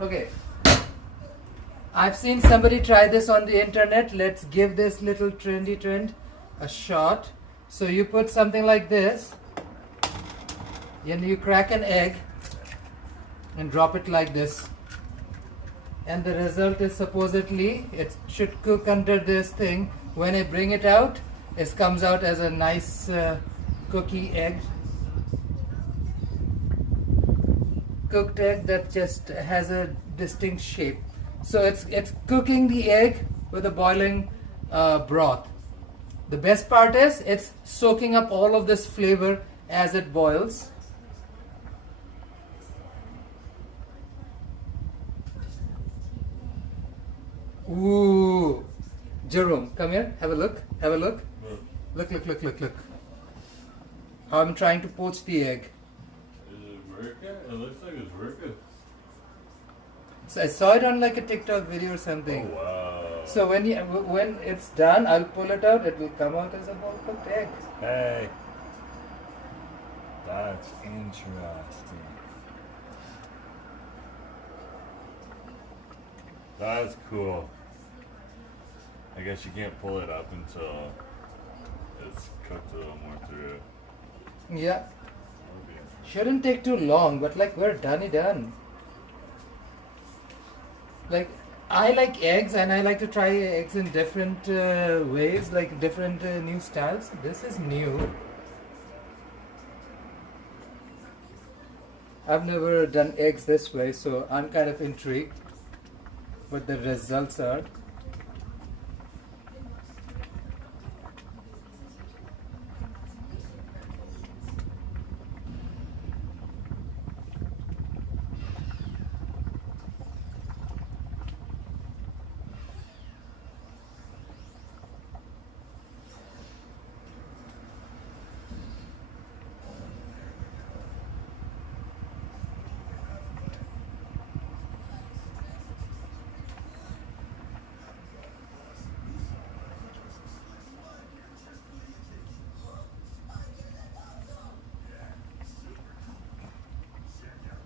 Okay. I've seen somebody try this on the internet. Let's give this little trendy trend a shot. So you put something like this, and you crack an egg and drop it like this, and the result is supposedly it should cook under this thing. When I bring it out, it comes out as a nice cookie egg, cooked egg that just has a distinct shape. So it's cooking the egg with a boiling broth. The best part is it's soaking up all of this flavor as it boils. Ooh, Jerome, come here. Have a look. Have a look. Look. How I'm trying to poach the egg. Is it working? It looks like it's working. So I saw it on like a TikTok video or something. Oh wow. So when it's done, I'll pull it out. It will come out as a whole cooked egg. Hey, that's interesting. That's cool. I guess you can't pull it up until it's cooked a little more through. Yeah. Shouldn't take too long, but like we're done. Like I like eggs and I like to try eggs in different ways, like different new styles. This is new. I've never done eggs this way, so I'm kind of intrigued what the results are.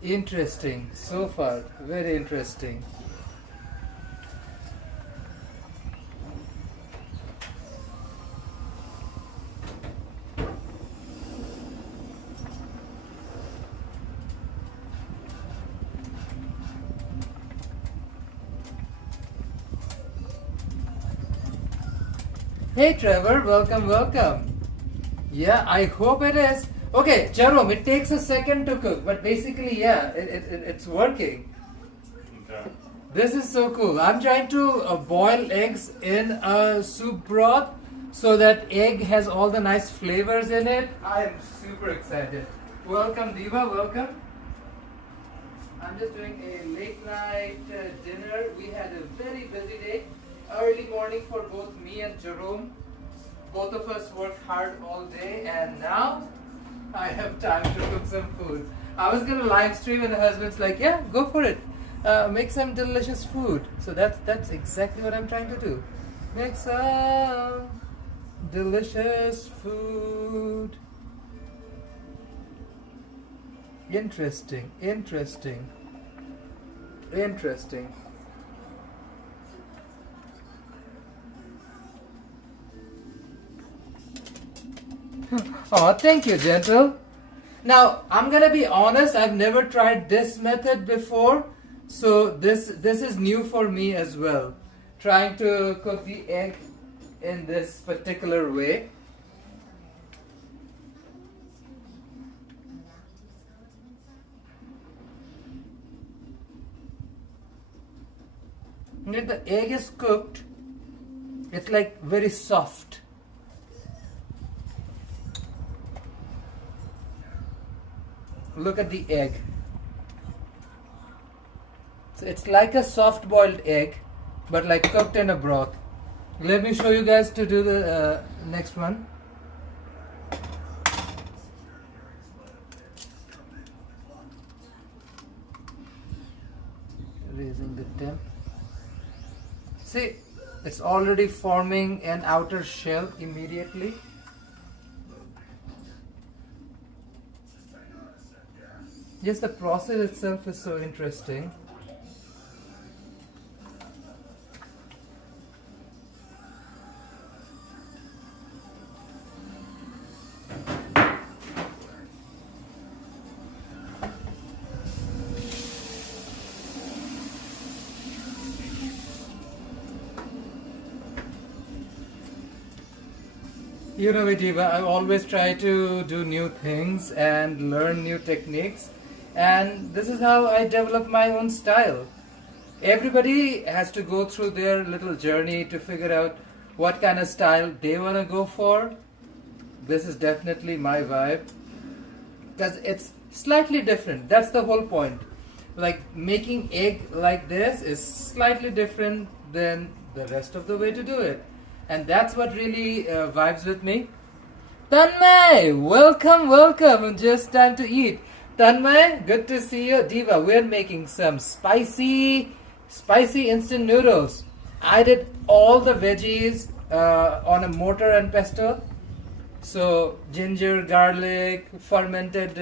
Interesting. So far, very interesting. Hey Trevor, welcome. Yeah, I hope it is. Okay, Jerome, it takes a second to cook, but basically, yeah, it's working. Okay. This is so cool. I'm trying to boil eggs in a soup broth so that egg has all the nice flavors in it. I am super excited. Welcome, Diva, welcome. I'm just doing a late night dinner. We had a very busy day. Early morning for both me and Jerome. Both of us worked hard all day, and now I have time to cook some food. I was gonna live stream and the husband's like, yeah, go for it. Make some delicious food. So that's exactly what I'm trying to do. Make some delicious food. Interesting. Oh, thank you, Gentle. Now, I'm gonna be honest, I've never tried this method before, so this is new for me as well. Trying to cook the egg in this particular way. When the egg is cooked, it's like very soft. Look at the egg. So it's like a soft boiled egg, but like cooked in a broth. Let me show you guys to do the next one. raising the temp. See, it's already forming an outer shell immediately. Just the process itself is so interesting. You know me, Diva, I always try to do new things and learn new techniques, and this is how I develop my own style. Everybody has to go through their little journey to figure out what kind of style they want to go for. This is definitely my vibe because it's slightly different. That's the whole point. Like making egg like this is slightly different than the rest of the way to do it. And that's what really vibes with me. Tanmay, welcome, welcome. Just time to eat. Tanmay, good to see you. Diva, we're making some spicy instant noodles. I did all the veggies on a mortar and pestle. So ginger, garlic, fermented,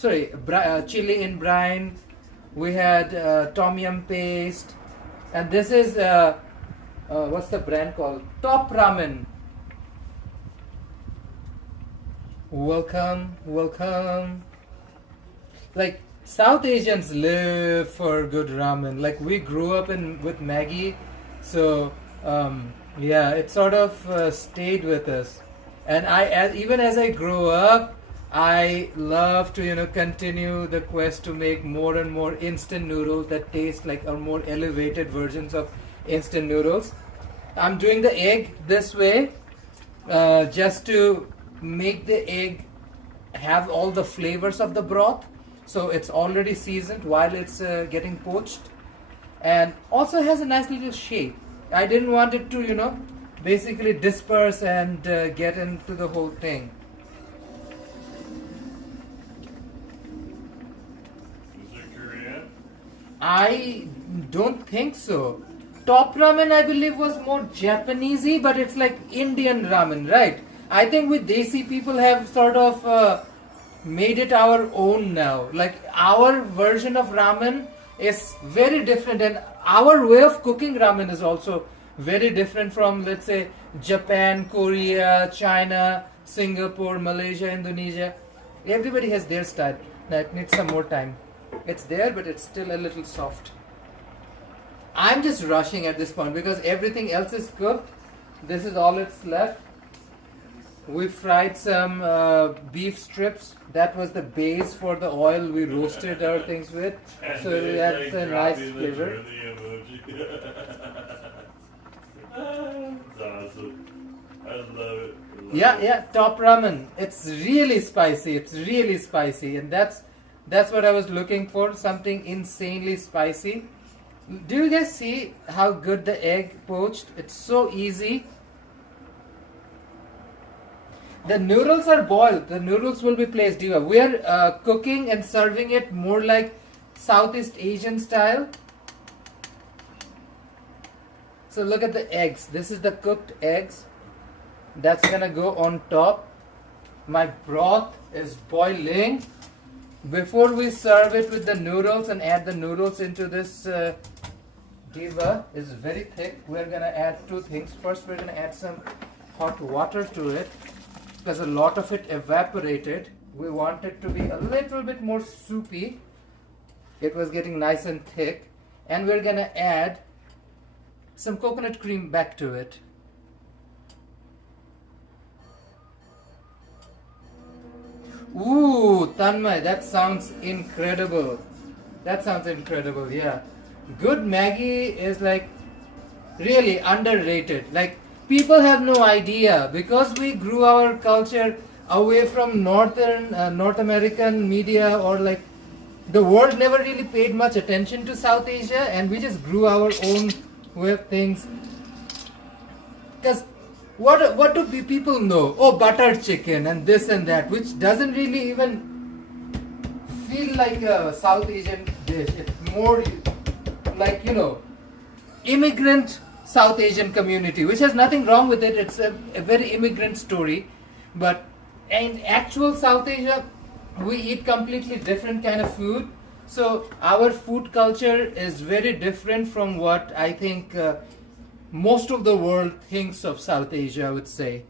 chili in brine. We had tom yum paste, and this is what's the brand called? Top Ramen. Welcome, welcome. Like South Asians live for good ramen. Like we grew up with Maggi, so yeah, it sort of stayed with us. And even as I grow up, I love to continue the quest to make more and more instant noodles that taste like or more elevated versions of instant noodles. I'm doing the egg this way just to make the egg have all the flavors of the broth. So it's already seasoned while it's getting poached, and also has a nice little shape. I didn't want it to basically disperse and get into the whole thing. Is it Korean? I don't think so. Top ramen, I believe, was more Japanesey, but it's like Indian ramen, right? I think we Desi people have sort of made it our own now. Like our version of ramen is very different, and our way of cooking ramen is also very different from, let's say, Japan, Korea, China, Singapore, Malaysia, Indonesia. Everybody has their style. Now it needs some more time. It's there, but it's still a little soft. I'm just rushing at this point because everything else is cooked. This is all that's left. We fried some beef strips. That was the base for the oil we roasted our things with. And So that's a nice flavor. It's awesome. I love it. Yeah, top ramen. It's really spicy. And that's what I was looking for. Something insanely spicy. Do you guys see how good the egg poached? It's so easy. The noodles are boiled. The noodles will be placed. We are cooking and serving it more like Southeast Asian style. So look at the eggs. This is the cooked eggs. That's gonna go on top. My broth is boiling. Before we serve it with the noodles and add the noodles into this diva, is very thick. We're gonna add two things. First, we're gonna add some hot water to it because a lot of it evaporated. We want it to be a little bit more soupy. It was getting nice and thick, and we're gonna add some coconut cream back to it. Ooh, Tanmay, that sounds incredible. Yeah. Good Maggi is like really underrated. Like people have no idea because we grew our culture away from North American media, or like the world never really paid much attention to South Asia, and we just grew our own way of things. Because what do people know? Oh, butter chicken and this and that, which doesn't really even feel like a South Asian dish. It's more like, immigrant South Asian community, which has nothing wrong with it. It's a very immigrant story. But in actual South Asia, we eat completely different kind of food. So our food culture is very different from what I think most of the world thinks of South Asia, I would say.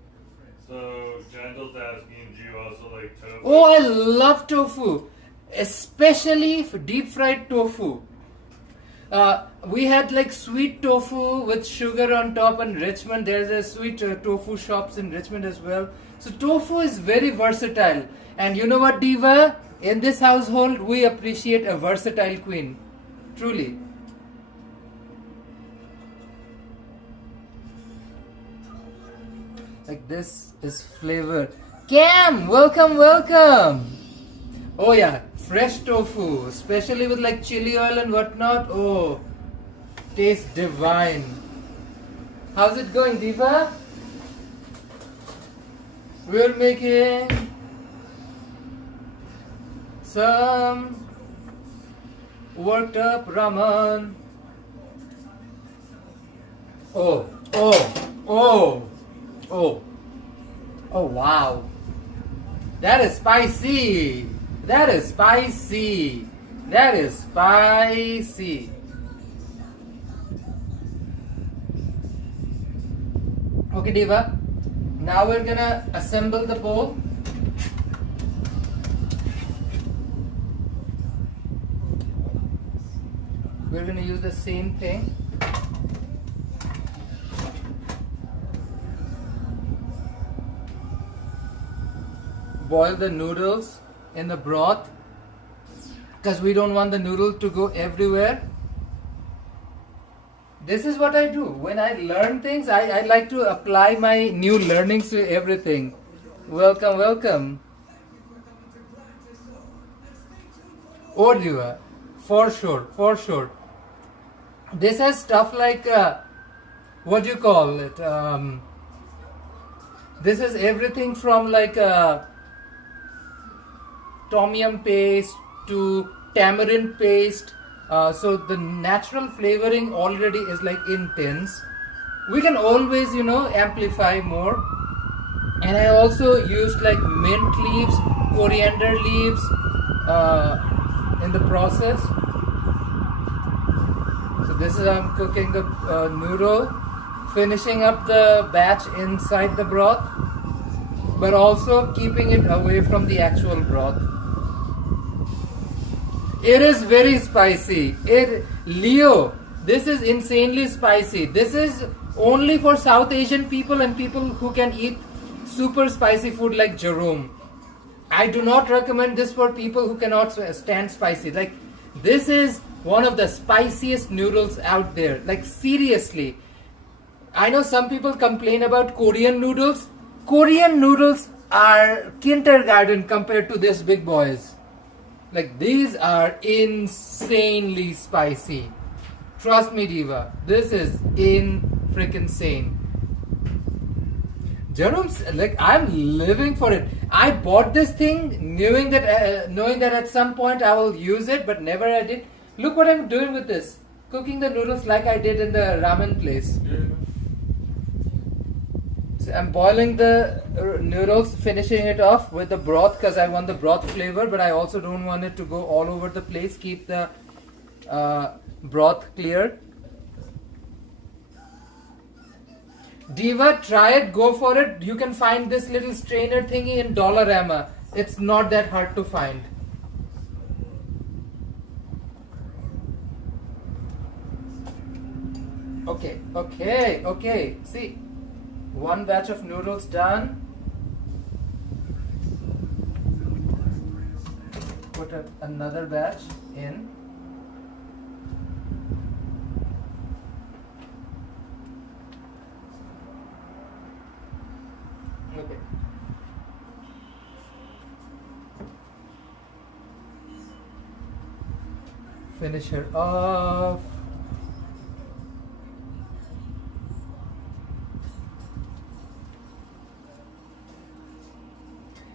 So, Gentle's asking, do you also like tofu? Oh, I love tofu, especially deep fried tofu. We had like sweet tofu with sugar on top in Richmond. There's a sweet tofu shops in Richmond as well. So tofu is very versatile. And you know what, Diva? In this household, we appreciate a versatile queen. Truly. Like this is flavor. Cam, welcome, welcome. Oh yeah, fresh tofu, especially with like chili oil and whatnot. Oh, tastes divine. How's it going, Diva? We're making some worked up ramen. Oh, wow. That is spicy. That is spicy. That is spicy. Okay, Diva. Now we're gonna assemble the bowl. We're gonna use the same thing. Boil the noodles in the broth because we don't want the noodle to go everywhere. This is what I do. When I learn things, I like to apply my new learnings to everything. Welcome, welcome. Ordua, for sure, for sure. This has stuff like, what do you call it? This is everything from like tom yum paste to tamarind paste. So the natural flavoring already is like intense. We can always, amplify more. And I also used like mint leaves, coriander leaves in the process. So this is how I'm cooking the noodle, finishing up the batch inside the broth, but also keeping it away from the actual broth. It is very spicy. Leo, this is insanely spicy. This is only for South Asian people and people who can eat super spicy food like Jerome. I do not recommend this for people who cannot stand spicy. Like, this is one of the spiciest noodles out there. Like, seriously. I know some people complain about Korean noodles. Korean noodles are kindergarten compared to these big boys. Like, these are insanely spicy. Trust me, Diva. This is freaking sane. Jerome's like, I'm living for it. I bought this thing knowing that at some point I will use it, but never I did. Look what I'm doing with this. Cooking the noodles like I did in the ramen place. So I'm boiling the noodles, finishing it off with the broth because I want the broth flavor, but I also don't want it to go all over the place. Keep the broth clear. Diva, try it, go for it. You can find this little strainer thingy in Dollarama. It's not that hard to find. Okay. See, one batch of noodles done. Put another batch in. Okay. Finish her off.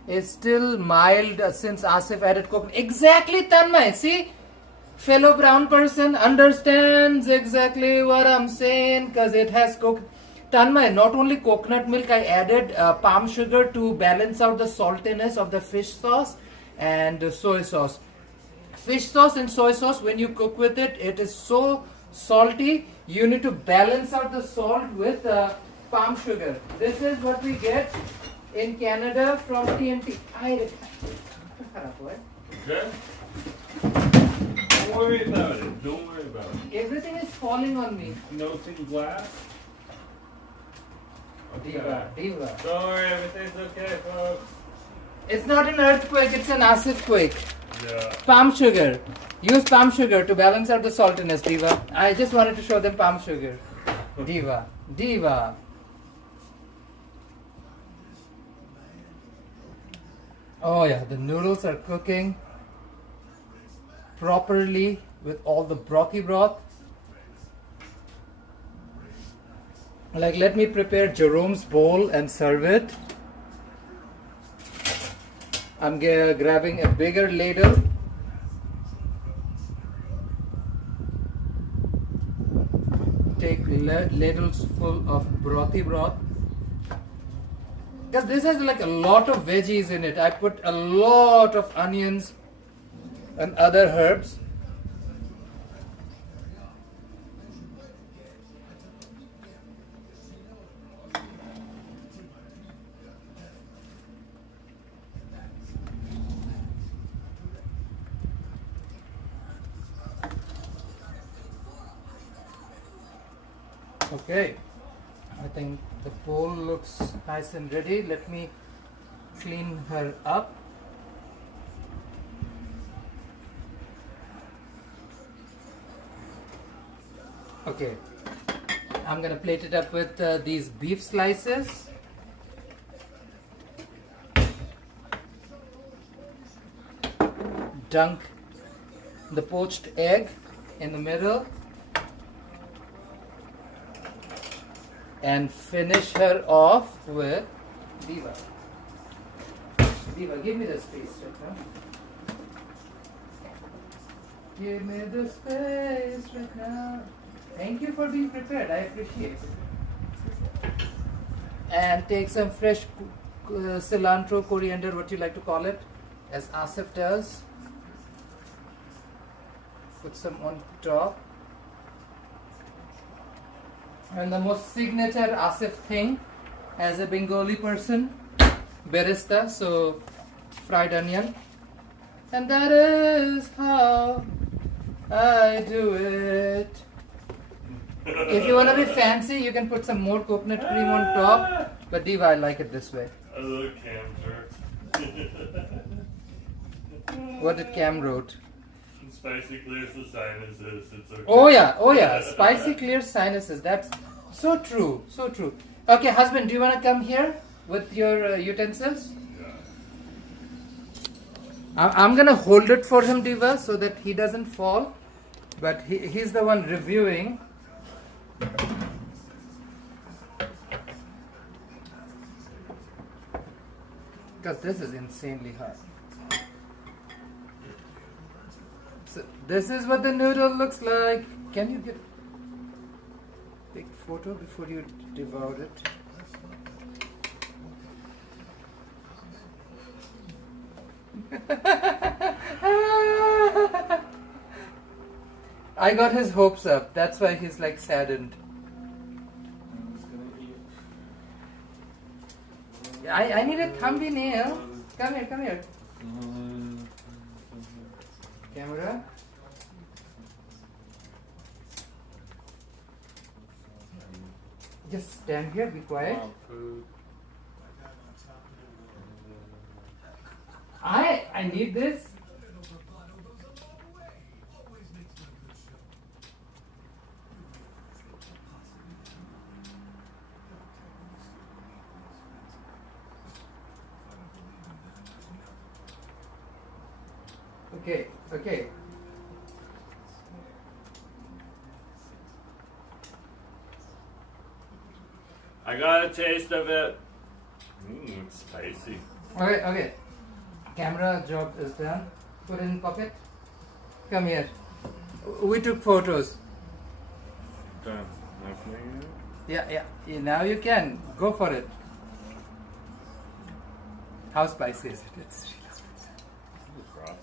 It's still mild since Asif added coconut. Exactly, Tanmay. See, fellow brown person understands exactly what I'm saying because it has Tanmay, not only coconut milk, I added palm sugar to balance out the saltiness of the fish sauce and soy sauce. Fish sauce and soy sauce, when you cook with it, it is so salty. You need to balance out the salt with palm sugar. This is what we get in Canada from TNT. Okay? Don't worry about it. Don't worry about it. Everything is falling on me. Melting glass. Diva. Don't worry, everything's okay, folks. It's not an earthquake, it's an Asif quake. Yeah. Palm sugar. Use palm sugar to balance out the saltiness, Diva. I just wanted to show them palm sugar. Diva. Oh yeah, the noodles are cooking properly with all the brothy broth. Like, let me prepare Jerome's bowl and serve it. I'm grabbing a bigger ladle. Take ladles full of brothy broth. Because this has like a lot of veggies in it. I put a lot of onions and other herbs. Okay, I think the bowl looks nice and ready. Let me clean her up. Okay, I'm gonna plate it up with these beef slices. Dunk the poached egg in the middle. And finish her off with Diva. Diva, give me the space right now. Give me the space right now. Thank you for being prepared. I appreciate it. And take some fresh cilantro, coriander, what you like to call it, as Asif does. Put some on top. And the most signature Asif thing as a Bengali person, berista, so fried onion. And that is how I do it. If you want to be fancy, you can put some more coconut cream on top. But Diva, I like it this way. I love Cam jerk. What did Cam wrote? Spicy clears the sinuses. It's okay. Oh yeah. Spicy clear sinuses. That's so true. So true. Okay, husband, do you want to come here with your utensils? Yeah. I'm gonna hold it for him, Diva, so that he doesn't fall. But he's the one reviewing. Because this is insanely hot. So this is what the noodle looks like. Can you get a big photo before you devour it? I got his hopes up. That's why he's like saddened. I need a thumbnail. Come here. Camera. Just stand here, be quiet. I need this. Okay. I got a taste of it. It's spicy. Okay. Camera job is done. Put it in pocket. Come here. We took photos. Done. Now can I eat it? Yeah, now you can. Go for it. How spicy is it? It's really spicy. This is broth.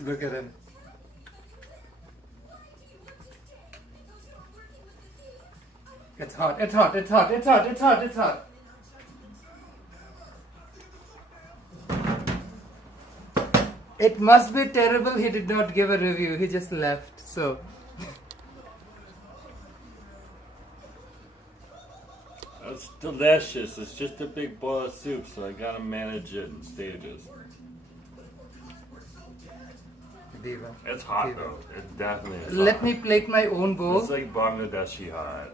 Look at him. It's hot, it's hot, it's hot, it's hot, it's hot, it's hot. It must be terrible he did not give a review. He just left, so. It's delicious. It's just a big bowl of soup, so I gotta manage it in stages. Diva. It's hot Diva. though. It definitely is Let hot. me plate my own bowl. It's like Bangladeshi hot.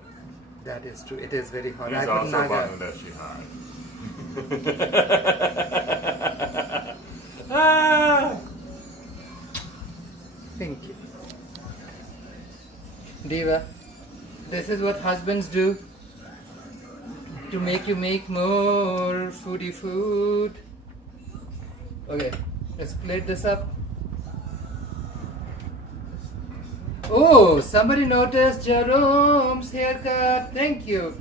That is true. It is very hot. It's I also Naga. Bangladeshi hot. Ah! Thank you. Diva, this is what husbands do to make you make more foodie food. Okay, let's plate this up. Oh, somebody noticed Jerome's haircut. Thank you.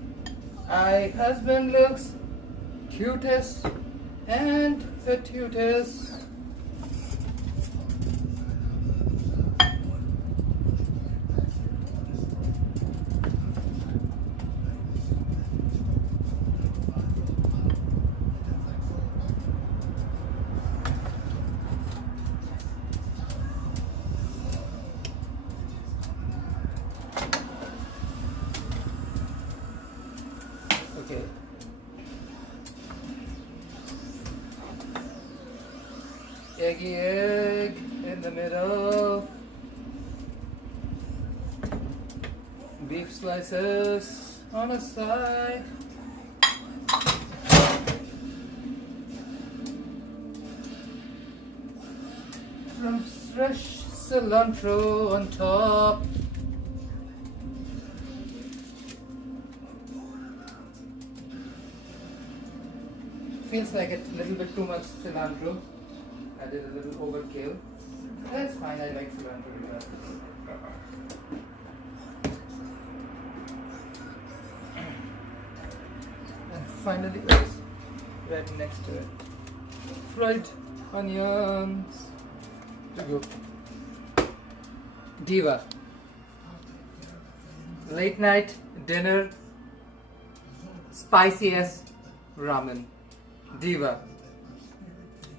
My husband looks cutest and petutest. Okay. Eggy egg in the middle. Beef slices on a side. Some fresh cilantro on top. Feels like it's a little bit too much cilantro. I did a little overkill. That's fine, I like cilantro regardless. And finally, is right next to it, fried onions. To go. Diva. Late night dinner, spiciest ramen. Diva.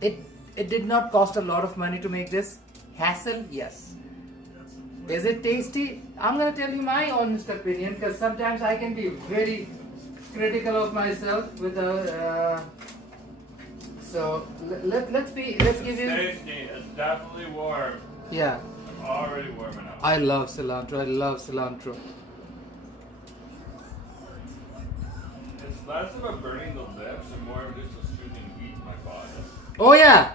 It did not cost a lot of money to make this. Hassle, yes. Is it tasty? I'm gonna tell you my honest opinion because sometimes I can be very critical of myself with the. So let's give It's you. tasty. It's definitely warm. Yeah, I'm already warming up. I love cilantro. I love cilantro. It's less of a burning the lips and more of just a soothing heat in my body. Oh yeah,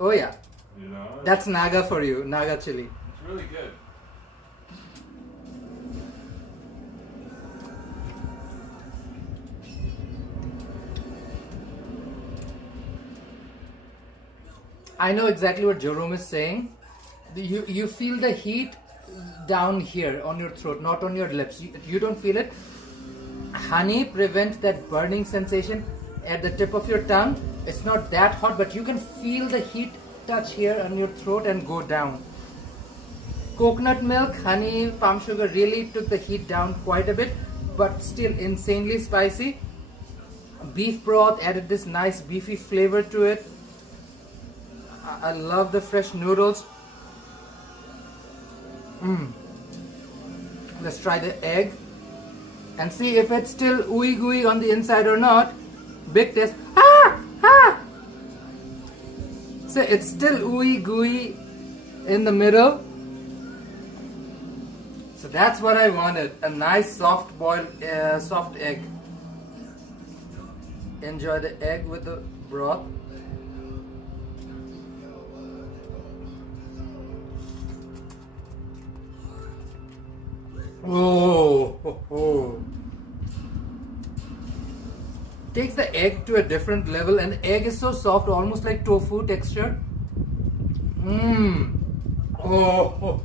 oh yeah. You know? That's Naga for you, Naga chili. It's really good. I know exactly what Jerome is saying. You feel the heat down here on your throat, not on your lips. You don't feel it. Honey prevents that burning sensation at the tip of your tongue. It's not that hot, but you can feel the heat touch here on your throat and go down. Coconut milk, honey, palm sugar really took the heat down quite a bit, but still insanely spicy. Beef broth added this nice beefy flavor to it. I love the fresh noodles. Let's try the egg and see if it's still ooey gooey on the inside or not. Big test. So it's still ooey gooey in the middle. So that's what I wanted. A nice soft boiled, soft egg. Enjoy the egg with the broth. Oh. Takes the egg to a different level, and the egg is so soft, almost like tofu texture. Oh.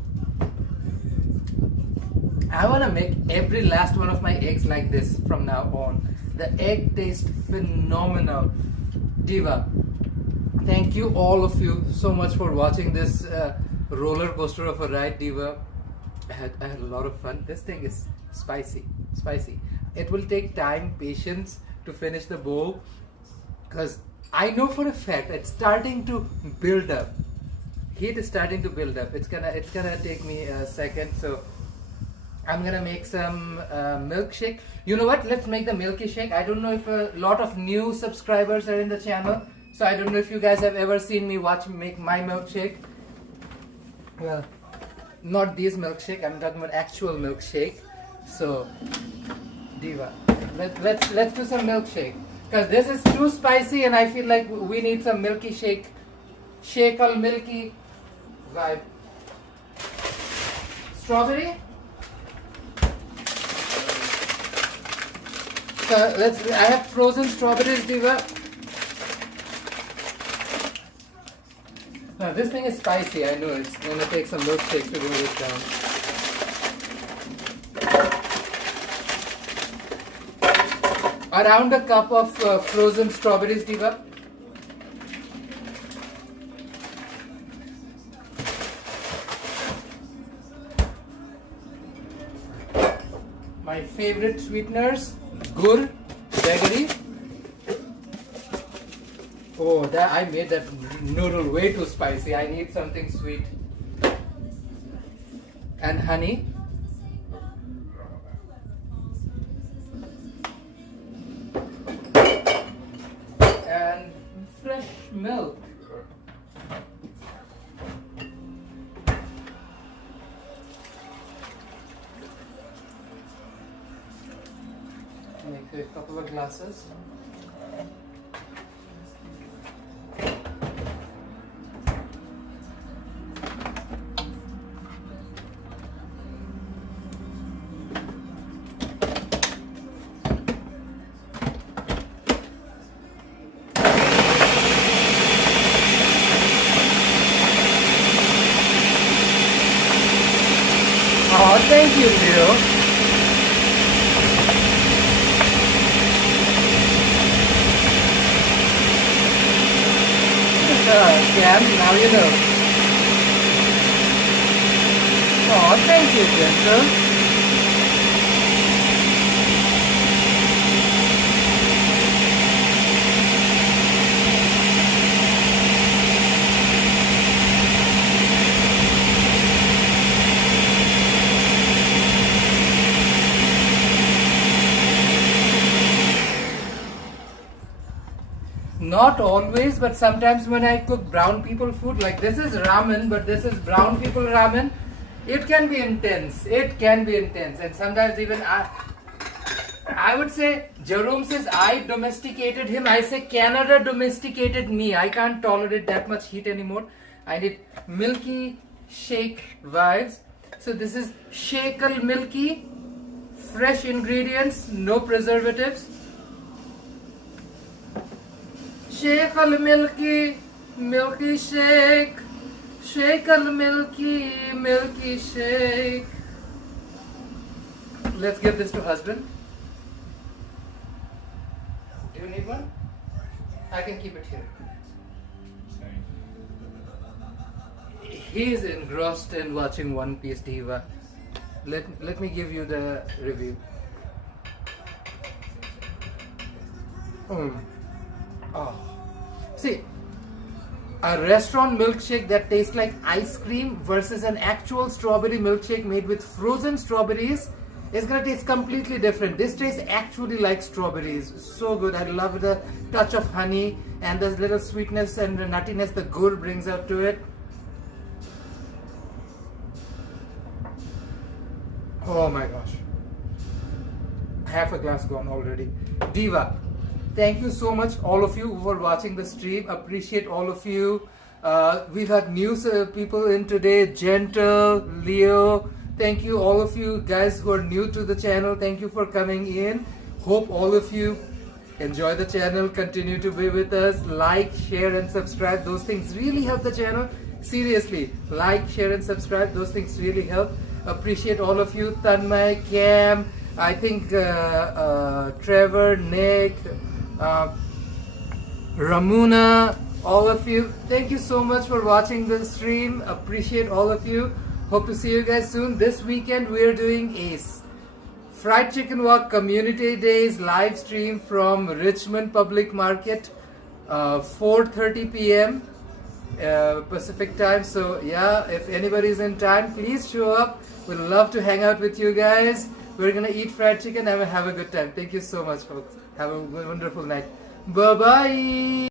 I want to make every last one of my eggs like this from now on. The egg tastes phenomenal. Diva, thank you all of you so much for watching this roller coaster of a ride, Diva. I had a lot of fun. This thing is spicy. It will take time, patience to finish the bowl, because I know for a fact it's starting to build up. Heat is starting to build up. It's gonna take me a second, so I'm gonna make some milkshake. You know what? Let's make the milky shake. I don't know if a lot of new subscribers are in the channel, so I don't know if you guys have ever seen me make my milkshake. Well, not these milkshake. I'm talking about actual milkshake. So, Diva, let's do some milkshake, because this is too spicy, and I feel like we need some milky shake all milky vibe. Strawberry. So I have frozen strawberries, Diva. Now this thing is spicy. I know it's gonna take some milkshake to go this down. Around a cup of frozen strawberries, Diva. My favorite sweeteners, Jaggery. Oh, I made that noodle way too spicy. I need something sweet. And honey. And fresh milk. Make a couple of glasses. Oh, thank you, Leo. Cam, now you know. Oh, thank you, Gentle. Not always, but sometimes when I cook brown people food, like this is ramen, but this is brown people ramen, it can be intense. And sometimes even I would say, Jerome says I domesticated him. I say Canada domesticated me. I can't tolerate that much heat anymore. I need milky shake vibes. So this is shakeable milky, fresh ingredients, no preservatives. Shake al milky shake. Shake al milky shake. Let's give this to husband. Do you need one? I can keep it here. He is engrossed in watching One Piece, Diva. Let me give you the review. Oh. See, a restaurant milkshake that tastes like ice cream versus an actual strawberry milkshake made with frozen strawberries is gonna taste completely different. This tastes actually like strawberries. So good. I love the touch of honey and the little sweetness and the nuttiness the gur brings out to it. Oh my gosh. Half a glass gone already. Diva, thank you so much, all of you, for watching the stream. Appreciate all of you. We've had new people in today. Gentle, Leo, Thank you all of you guys who are new to the channel. Thank you for coming in. Hope all of you enjoy the channel, continue to be with us. Like, share and subscribe. Those things really help the channel. Seriously, like, share and subscribe. Those things really help. Appreciate all of you. Tanmay, Cam, I think Trevor, Nick, Ramuna, all of you. Thank you so much for watching the stream. Appreciate all of you. Hope to see you guys soon. This weekend we are doing a Fried Chicken Walk Community Days live stream from Richmond Public Market, 4:30 p.m. Pacific time. So yeah, if anybody's in time, please show up. We'd love to hang out with you guys. We're gonna eat fried chicken and have a good time. Thank you so much, folks. Have a wonderful night. Bye bye.